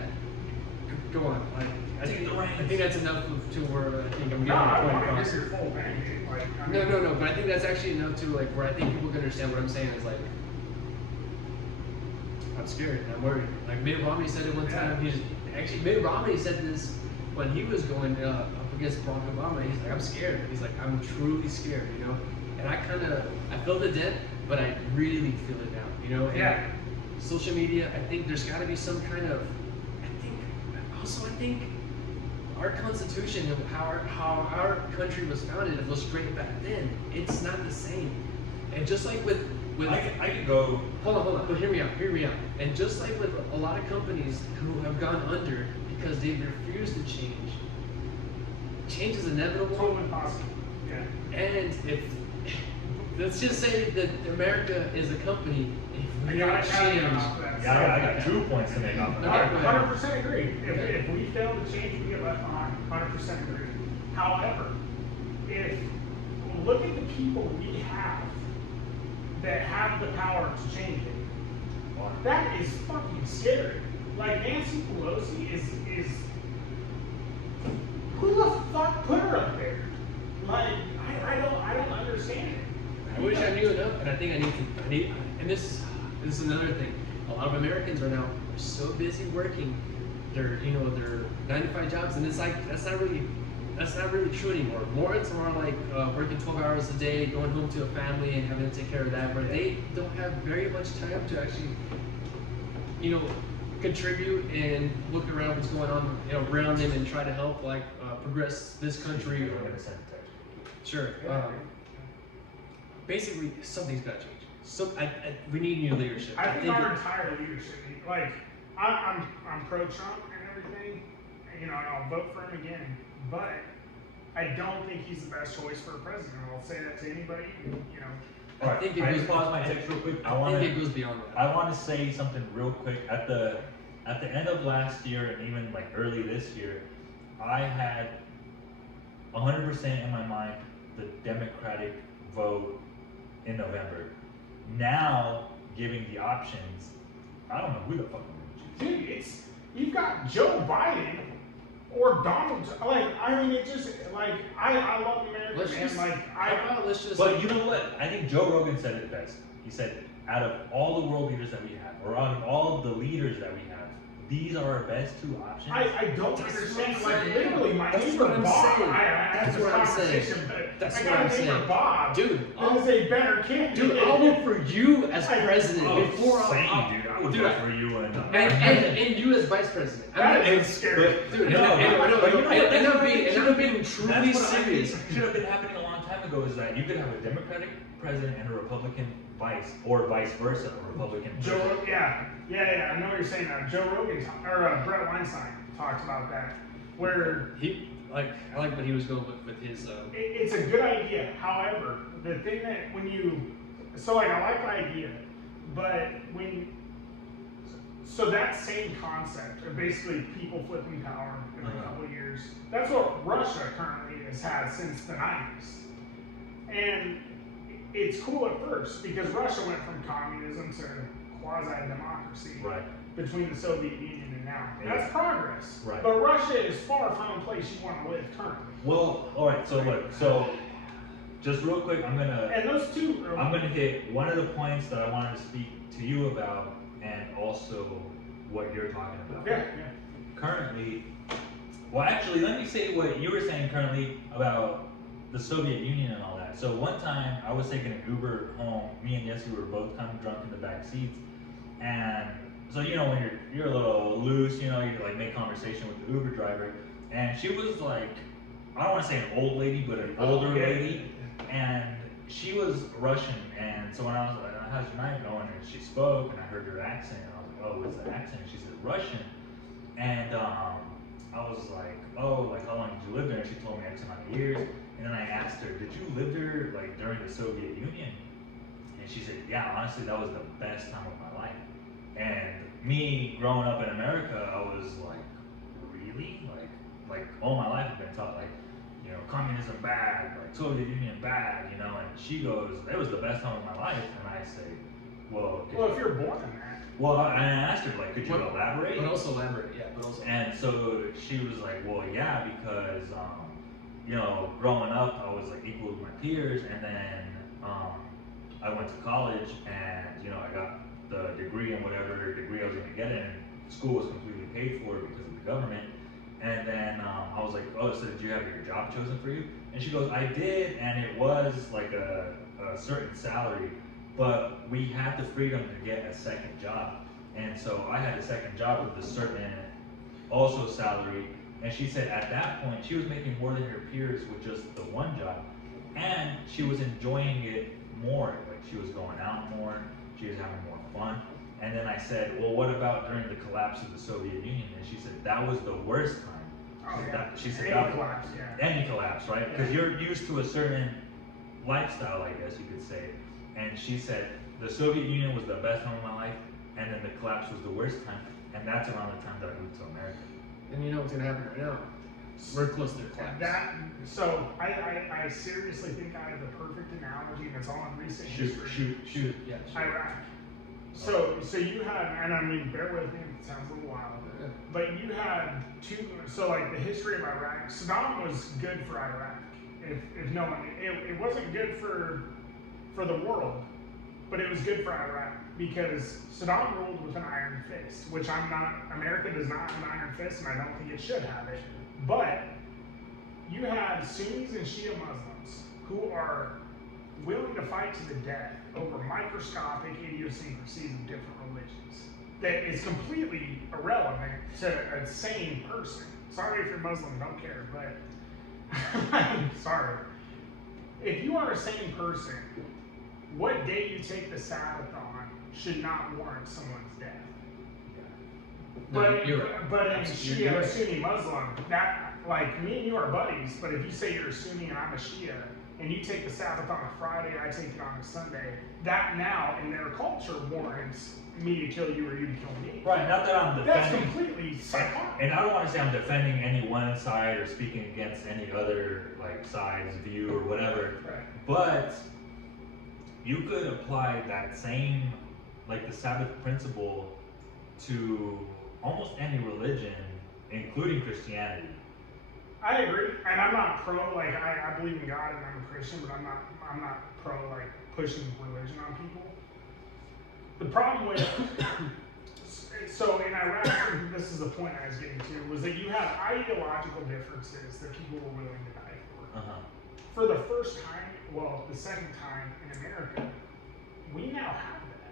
Go on. I think that's enough to where I think I'm getting I the point want to across. hear your full bang, dude. Like, I mean, No, but I think that's actually enough to like where I think people can understand what I'm saying is like, I'm scared and I'm worried. Like Mitt Romney said it one time. Mitt Romney said this when he was going up against Barack Obama. He's like, I'm scared. He's like, I'm truly scared, you know. And I feel the dent, but I really feel it now, you know. And social media, I think there's got to be some kind of. I think our Constitution and how our country was founded, it was straight back then. It's not the same. And just like with I could go. Hold on. But hear me out. And just like with a lot of companies who have gone under because they refuse to change is inevitable. Totally possible. Yeah. And if let's just say that America is a company, if we don't change. I got 2 points to make off of that. 100% agree. If we fail to change, we get left behind. 100% agree. However, if look at the people we have that have the power to change it, that is fucking scary. Like Nancy Pelosi is who the fuck put her up there? Like I don't understand it. I wish I knew enough, and I think I need, and this is another thing. A lot of Americans right now are so busy working their 9-to-5 jobs, and it's like that's not really true anymore. It's more like working 12 hours a day, going home to a family and having to take care of that, where they don't have very much time to actually, contribute and look around what's going on around them and try to help progress this country. Sure. Basically, something's got to change. So we need new leadership. I think our entire leadership, like I'm pro-Trump and everything, and I'll vote for him again. But I don't think he's the best choice for a president. I'll say that to anybody. I think it goes pause my text real quick. I think it goes beyond that. I want to say something real quick. At the end of last year and even early this year, I had 100% in my mind the Democratic vote in November. Now, giving the options, I don't know who the fuck I'm gonna choose. Dude, you've got Joe Biden or Donald Trump. It just I love America. But you know what? I think Joe Rogan said it best. He said, out of all the world leaders that we have, or out of all the leaders that we have, these are our best 2 options. I don't understand. Literally, my neighbor Bob. That's what I'm saying. That's what I'm saying. Bob, dude, is a better candidate. Dude, I'll vote for you as president before I would vote for you and you as vice president. That is scary. Dude, and I'm being truly serious. Should have been happening a long time ago. Is that you could have a Democratic president and a Republican vice, or vice versa, a Republican. Yeah, I know what you're saying now. Joe Rogan Brett Weinstein talked about that, where I like what he was going with his. It's a good idea. However, the thing that I like the idea, but that same concept of basically people flipping power in a couple of years. That's what Russia currently has had since the 90s, and it's cool at first because Russia went from communism to quasi-democracy between the Soviet Union and now. And that's progress. Right. But Russia is far from a place you want to live currently. Well, all right. So look. So just real quick, I'm gonna hit one of the points that I wanted to speak to you about, and also what you're talking about. Yeah. Currently, well, actually, let me say what you were saying currently about the Soviet Union and all that. So one time, I was taking an Uber home. Me and Yessie were both kind of drunk in the back seats. And so, when you're a little loose, you make conversation with the Uber driver. And she was I don't want to say an old lady, but an older lady. And she was Russian, and And so when I was like, how's your night going? And she spoke, and I heard her accent, and I was like, oh, what's that accent? And she said Russian. And I was like, oh, like how long did you live there? And she told me X amount of years. And then I asked her, did you live there like during the Soviet Union? And she said, yeah, honestly, that was the best time of my life. And me growing up in America, I was like, really? Like all my life I've been taught like, you know, communism bad, like Soviet Union bad, you know. And she goes, it was the best time of my life. And I say, well, if you're born in that. Well, I asked her like, could you elaborate? But also elaborate, yeah. But also. And so she was like, well, yeah, because you know, growing up, I was like equal with my peers, and then I went to college, and you know, I got the degree and whatever degree I was going to get in. School was completely paid for because of the government. And then I was like, oh, so did you have your job chosen for you? And she goes, I did, and it was like a certain salary, but we had the freedom to get a second job. And so I had a second job with a certain also salary. And she said at that point, she was making more than her peers with just the one job. And she was enjoying it more. Like she was going out more, she was having more fun. And then I said, well, what about during the collapse of the Soviet Union? And she said, that was the worst time. Oh, yeah. She said, Any collapse, yeah. Any collapse, right? Because Yeah. you're used to a certain lifestyle, I guess you could say. And she said, the Soviet Union was the best time of my life, and then the collapse was the worst time. And that's around the time that I moved to America. And you know what's gonna happen right now? We're close to the collapse. So I seriously think I have the perfect analogy, and it's all in recent Shoot. Shoot, yeah. Shoot. Iraq. So you had, and I mean, bear with me, it sounds a little wild, but you had two, so like the history of Iraq, Saddam was good for Iraq. If no one, it wasn't good for the world, but it was good for Iraq because Saddam ruled with an iron fist, which America does not have an iron fist, and I don't think it should have it. But you had Sunnis and Shia Muslims who are willing to fight to the death over microscopic idiosyncrasies of different religions that is completely irrelevant to a sane person. Sorry if you're Muslim, don't care, but sorry. If you are a sane person, what day you take the Sabbath on should not warrant someone's death. But in Shia or Sunni Muslim, that, like, me and you are buddies, but if you say you're a Sunni and I'm a Shia, and you take the Sabbath on a Friday, I take it on a Sunday, that now in their culture warrants me to kill you or you to kill me. Right, not that I'm defending. That's completely psychotic. And I don't want to say I'm defending any one side or speaking against any other like side's view or whatever. Right. But you could apply that same, like the Sabbath principle to almost any religion, including Christianity. I agree, and I'm not pro, like, I believe in God and I'm a Christian, but I'm not pro, like, pushing religion on people. The problem with, so in Iraq, this is the point I was getting to, was that you have ideological differences that people were willing to die for. Uh-huh. For the first time, well, the second time in America, we now have that.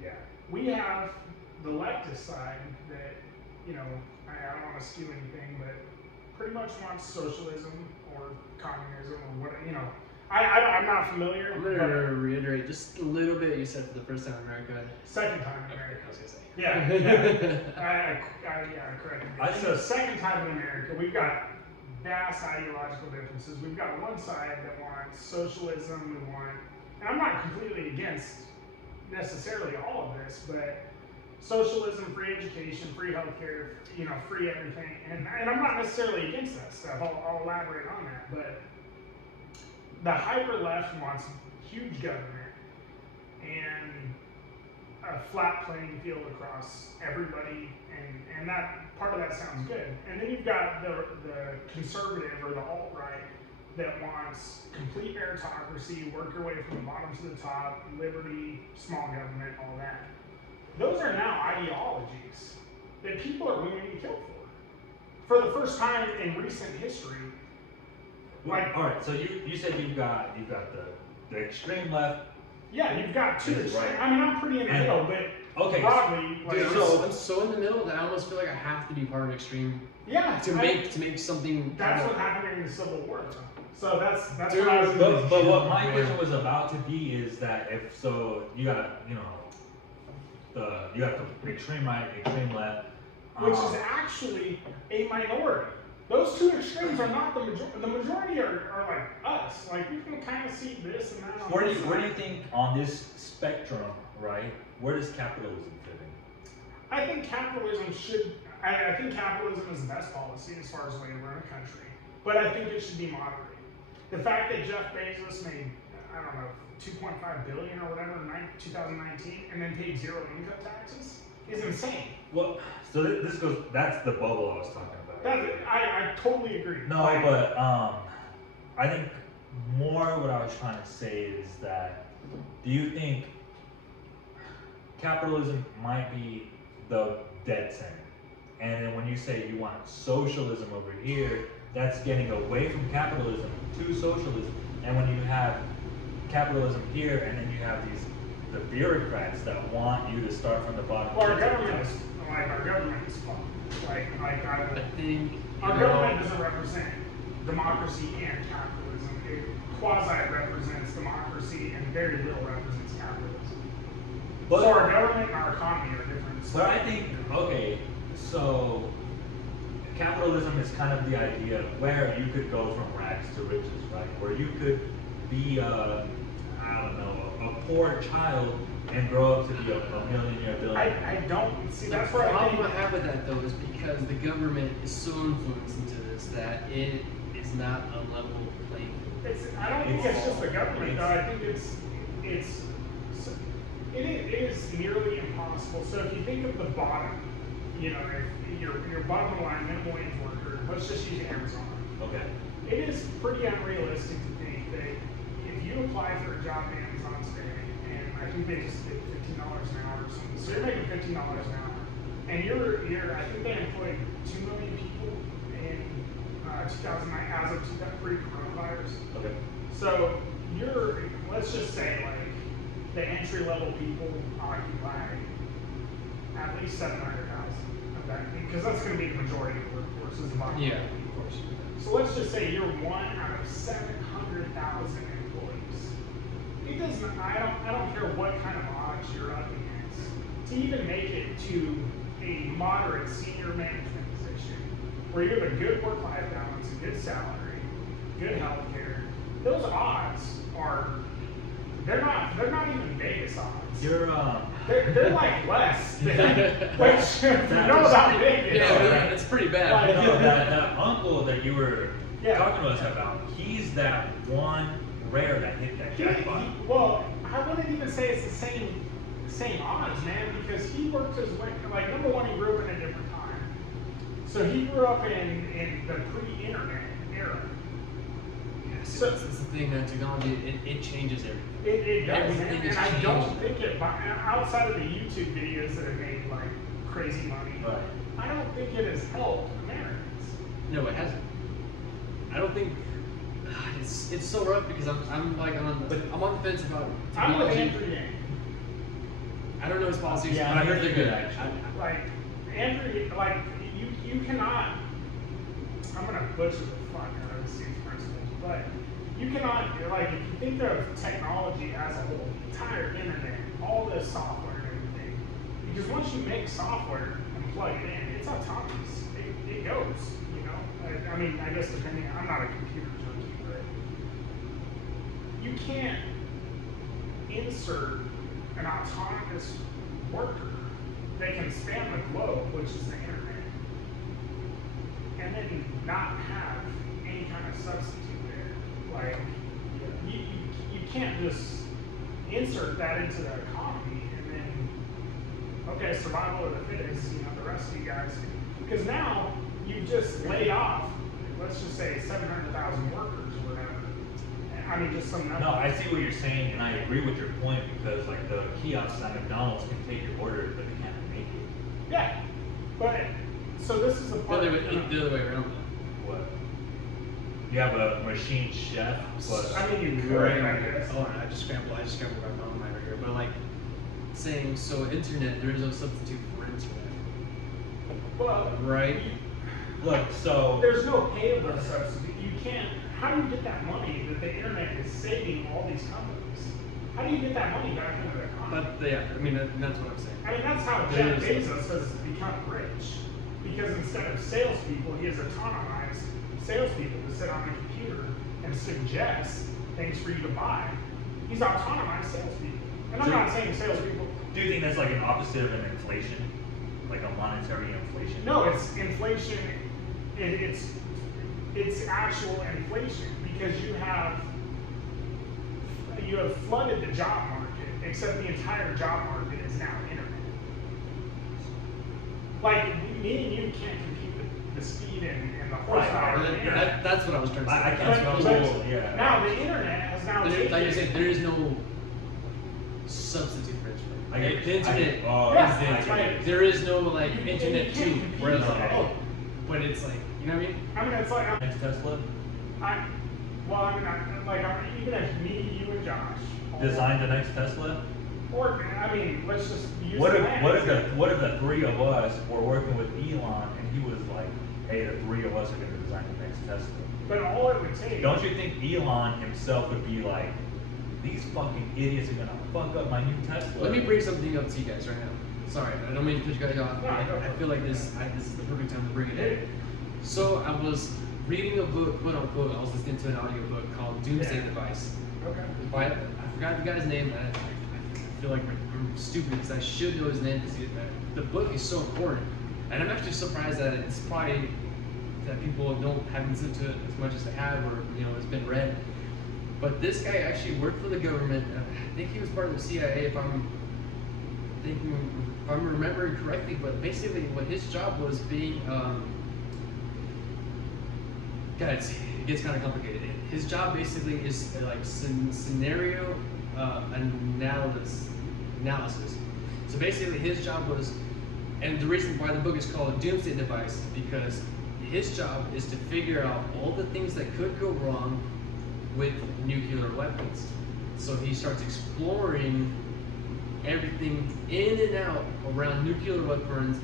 Yeah. We have the leftist side that, you know, I don't want to skew anything, but pretty much wants socialism or communism or whatever, you know. I'm not familiar. I'm going to reiterate just a little bit. You said for the first time in America. Second time in America. I was going to say. Yeah. I corrected me. So second time in America, we've got vast ideological differences. We've got one side that wants socialism, and I'm not completely against necessarily all of this, but socialism, free education, free healthcare, you know, free everything, and I'm not necessarily against that stuff. I'll elaborate on that, but the hyper left wants huge government and a flat playing field across everybody, and that part of that sounds good. And then you've got the conservative or the alt-right that wants complete meritocracy, work your way from the bottom to the top, liberty, small government, all that. Those are now ideologies that people are willing to kill for. For the first time in recent history. Like, all right, so you said you've got the extreme left. Yeah, you've got two extremes. Right. I mean, I'm pretty in the middle, but okay, broadly, like, Dude, I'm so in the middle that I almost feel like I have to be part of extreme. Yeah, To make something. That's what happened during the Civil War. So that's Dude, what I was But gonna what my question was about to be is that if so, you got you got the extreme right, extreme left, which is actually a minority. Those two extremes are not the majority. The majority are like us. Like we can kind of see this and that. On where this do you side. think on this spectrum, right? Where does capitalism fit in? I think capitalism should. I think capitalism is the best policy as far as way to run a country. But I think it should be moderated. The fact that Jeff Bezos made, I don't know, 2.5 billion or whatever in 2019, and then paid zero income taxes is insane. Well, so this goes. That's the bubble I was talking about. I totally agree. No, but I think more what I was trying to say is that do you think capitalism might be the dead center? And then when you say you want socialism over here, that's getting away from capitalism to socialism. And when you have capitalism here, and then you have the bureaucrats that want you to start from the bottom. Well, our government is fucked. Like I think our government doesn't represent democracy and capitalism. It quasi represents democracy and very little represents capitalism. But, so our government and our economy are different. But I think, okay, so capitalism is kind of the idea where you could go from rags to riches, right? Where you could be I don't know, a poor child and grow up to be a millionaire, billionaire. I don't see The that's where I problem think I have with that though is because the government is so influenced into this that it is not a level playing field. I don't think it's just the government though. I think it is nearly impossible. So if you think of the bottom, if your bottom line minimum wage worker, let's just use Amazon. Okay. It is pretty unrealistic to think that if you apply for a job at Amazon today, and I think they just did $15 an hour or something, so you're making $15 an hour, and I think they employed 2 million people in 2009 as of pre-coronavirus. Okay. So let's just say like the entry level people occupy at least 700,000 of that, because that's going to be the majority of the workforce is the bottom. Yeah, of course. So let's just say you're one out of 700,000 employees. It doesn't. I don't care what kind of odds you're up against to even make it to a moderate senior management position where you have a good work-life balance, a good salary, good health care. Those odds are they're not even Vegas odds. You're They're like less than which you know about Vegas. Yeah, it's pretty bad. Like, no, that uncle that you were Yeah. talking to us about, he's that one rare that hit that jackpot. Well, I wouldn't even say it's the same odds, man, because he worked his way. Like number one, he grew up in a different time, so he grew up in the pre-internet era. So that's the thing, man. Technology it changes everything. It does, Everything man. is And I don't changing. think it, outside of the YouTube videos that have made like crazy money, Right. I don't think it has helped Americans. No, it hasn't. I don't think it's so rough because I'm on the fence about I'm with technology. Andrew Yang. I don't know his policies, Yeah, but I heard they're they're good. good, actually. Like Andrew, like you cannot. I'm gonna butcher the fuck out of these principles, but you cannot like if you think of technology as a whole, the entire internet, all this software and everything. Because once you make software and plug it in, it's autonomous. It goes. I mean, I guess depending. I'm not a computer junkie, but you can't insert an autonomous worker that can span the globe, which is the internet, and then not have any kind of substitute there. Like, you can't just insert that into the economy and then, okay, survival of the fittest, the rest of you guys. Because now you just laid off, let's just say 700,000 workers or whatever. I mean, just some number. No, I see what you're saying, and I agree with your point because, like, the kiosks at McDonald's can take your order, but they can't make it. Yeah, but so this is the The part. other way around. What? You have a machine chef, but I mean, you could, I guess. Oh, I just scrambled my phone right here. But like saying, so internet, there is no substitute for internet, Well, right? look, so there's no payable substitute. You can't. how do you get that money that the internet is saving all these companies? How do you get that money back into the economy? But yeah, I mean that's what I'm saying. I mean, that's how Jeff Bezos has become rich. Because instead of salespeople, he has autonomized salespeople to sit on the computer and suggest things for you to buy. He's autonomized salespeople. And I'm not saying salespeople. Do you think that's like an opposite of an inflation? Like a monetary inflation? No, it's inflation. It's actual inflation because you have flooded the job market, except the entire job market is now internet. Like me and you can't compete with the speed and the horsepower. Right. That's what I was trying to say. I But yeah. now the internet has now taken. Like you said, there is no substitute for internet. The internet is the internet. Right. There is no like You internet can't too. compete Whereas with like, that. but it's like, you know what I mean? I mean, it's like Next Tesla even if me, you, and Josh design the next Tesla. or I mean, let's just use What the if land. what if the three of us were working with Elon and he was like, hey, the three of us are gonna design the next Tesla? But all it would take. Don't you think Elon himself would be like, these fucking idiots are gonna fuck up my new Tesla? Let me bring something up to you guys right now. Sorry, I don't mean to cut you guys off. No, I go for it. feel like this is the perfect time to bring it in. So I was reading a book, quote unquote. I was listening to an audiobook called Doomsday Yeah. Device. Okay. I forgot the guy's name. I feel like I'm stupid because I should know his name because the book is so important. And I'm actually surprised that it's probably that people haven't listened to it as much as they have, or it's been read. But this guy actually worked for the government. I think he was part of the CIA, if I'm remembering correctly. But basically, what his job was being, guys, it gets kind of complicated. His job basically is like scenario analysis. So basically, his job was, and the reason why the book is called Doomsday Device is because his job is to figure out all the things that could go wrong with nuclear weapons. So he starts exploring everything in and out around nuclear weapons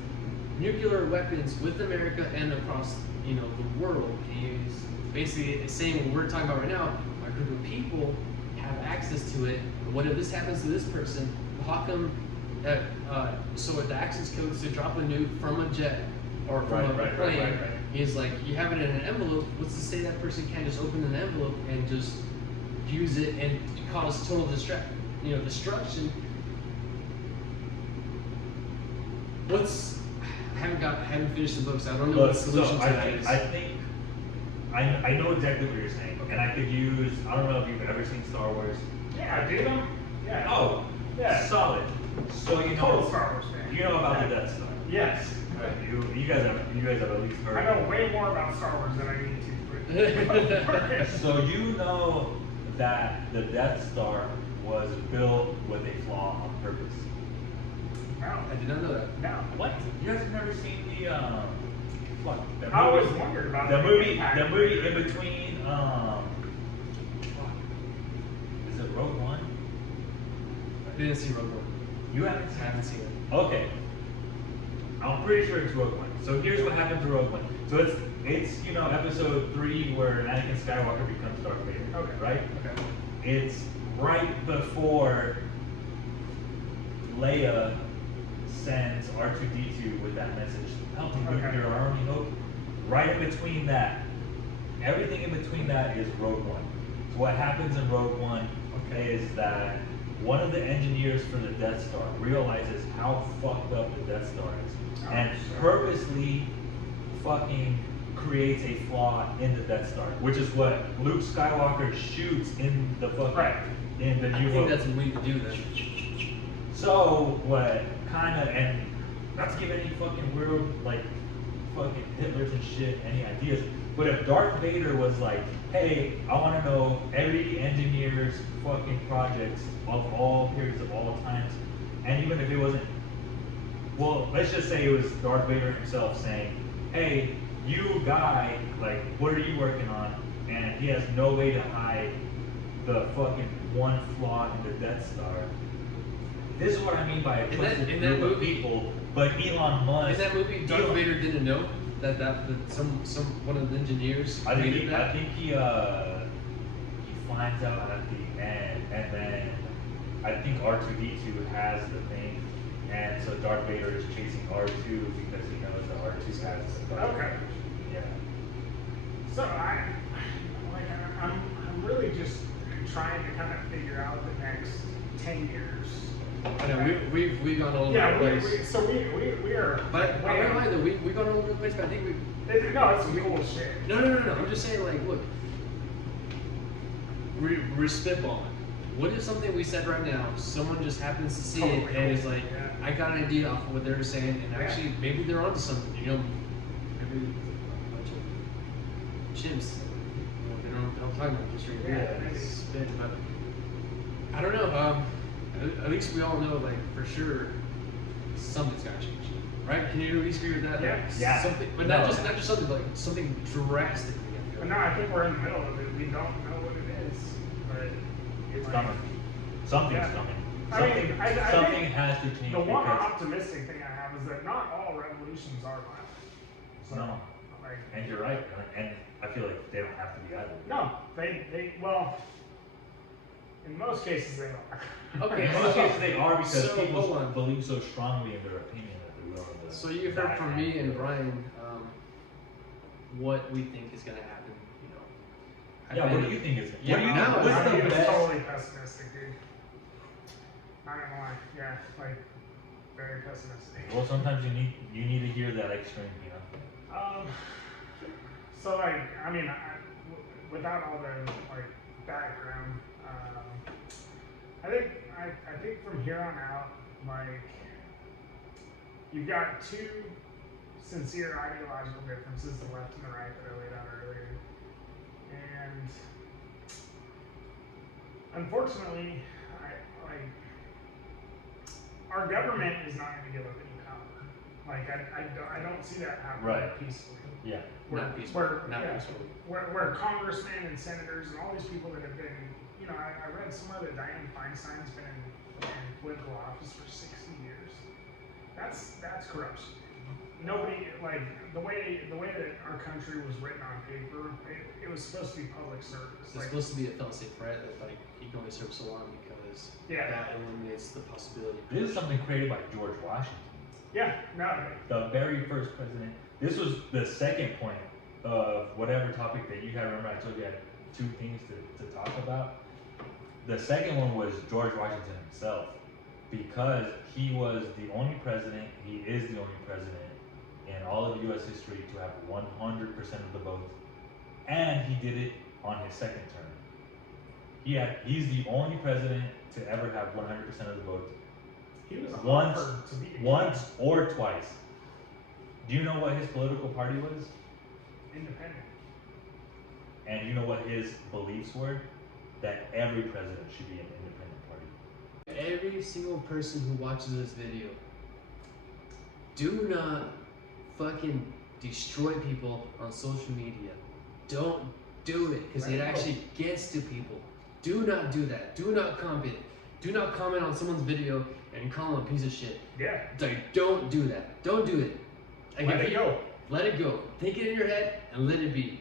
with America and across the world. He's basically saying what we're talking about right now. A group of people have access to it. But what if this happens to this person? How come? So if the access code is to drop a nuke from a jet or from a plane, right. he's like, you have it in an envelope. What's to say that person can't just open an envelope and just use it and cause total destruction? I haven't finished the book, so I don't know what the solution to that is. I think I know exactly what you're saying, and I could use. I don't know if you've ever seen Star Wars. Yeah, dude. Yeah. Oh, Yeah. Solid. So Total Star Wars fan. You know about the Death Star. Yes. You guys have at least heard. I know way more about Star Wars than I need to. So you know that the Death Star was built with a flaw on purpose. No. I did not know that. No. What? You guys have never seen the fuck? That I always movie- wondered about the movie. impact. The movie in between. Fuck. Is it Rogue One? I didn't see Rogue One. You haven't I seen haven't seen it. Okay. I'm pretty sure it's Rogue One. So here's what happened to Rogue One. So it's episode 3 where Anakin Skywalker becomes Darth Vader. Okay. Right? Okay. It's right before Leia sends R2-D2 with that message. Help me with Okay. your army hope. Right in between that, everything in between that is Rogue One. So what happens in Rogue One is that one of the engineers for the Death Star realizes how fucked up the Death Star is, and purposely fucking creates a flaw in the Death Star, which is what Luke Skywalker shoots in the fucking in the I New think Hope. that's what we need to do then. So what kind of, and not to give any fucking weird like fucking Hitlers and shit any ideas, but if Darth Vader was like, hey, I want to know every engineer's fucking projects of all periods of all times, and even if it wasn't, well, let's just say it was Darth Vader himself saying, hey, you guy, like, what are you working on? And he has no way to hide the fucking one flaw in the Death Star. This is what I mean by a twisted in that group of movie- people, but Elon Musk. In that movie, Darth Vader didn't know. that some one of the engineers I think created that? he finds out at the end, and then I think R2D2 has the thing, and so Darth Vader is chasing R2 because he knows that R2 has the gun. Okay. Yeah. So I'm really just trying to kind of figure out the next 10 years. I know we've gone all over Yeah, the place. we are. But I'm not lying though, we've gone all over the place. But I think No, it's some cool shit. No. I'm just saying, like, look, we're spitballing. What is something we said right now? Someone just happens to see it and is like, Yeah. I got an idea off of what they're saying, and actually maybe they're onto something. You know, maybe a bunch of chimps. They don't know what I'm talking about. Just right Yeah, spit. But I don't know. At least we all know, like, for sure, something's got to change, right? Can you at least agree with that? Yeah. Like, Yeah. Something, but not just something, like something drastically. I feel But like. no, I think we're in the middle of it. We don't know what it is, but It's like, coming. Something's Yeah. coming. I mean, I Something think has to change the one because optimistic thing I have is that not all revolutions are violent. So, No. like, and you're right, and I feel like they don't have to be either. no, well, in most cases they are. Okay. In most cases they are because So, people hold on. believe so strongly in their opinion that they're willing to. So you've heard from me and Brian what we think is going to happen. You know. Yeah, what do you think is? Yeah, what do you now think? it's What's I think the it's best? totally pessimistic, dude. I don't know why. Yeah, like very pessimistic. Well, sometimes you need to hear that extreme, you know. So like, I mean, without all the like background, I think from here on out, like, you've got two sincere ideological differences, the left and the right, that I laid out earlier, and unfortunately, our government is not going to give up any power. Like, I don't see that happening Right. peacefully. Yeah. Not peaceful. Not peaceful. Where congressmen and senators and all these people that have been, you know, I read somewhere that Dianne Feinstein's been in political office for 60 years. That's corruption. Nobody, like, the way that our country was written on paper, it was supposed to be public service. It's Like, supposed to be a fail-safe, right? That, like, you can only serve so long because that eliminates the possibility. This is something created by George Washington, yeah, no, the very first president. This was the second point of whatever topic that you had. Remember, I told you I had two things to talk about. The second one was George Washington himself, because he was the only president, he is the only president in all of U.S. history to have 100% of the votes, and he did it on his second term. He's the only president to ever have 100% of the votes, he was once offered to be or twice. Do you know what his political party was? independent. And you know what his beliefs were? That every president should be an independent party. Every single person who watches this video, do not fucking destroy people on social media. Don't do it, because it actually gets to people. Do not do that. Do not comment. Do not comment on someone's video and call them a piece of shit. Yeah. Like, don't do that. Don't do it. Like, Let if it you- go. Let it go. Think it in your head and let it be.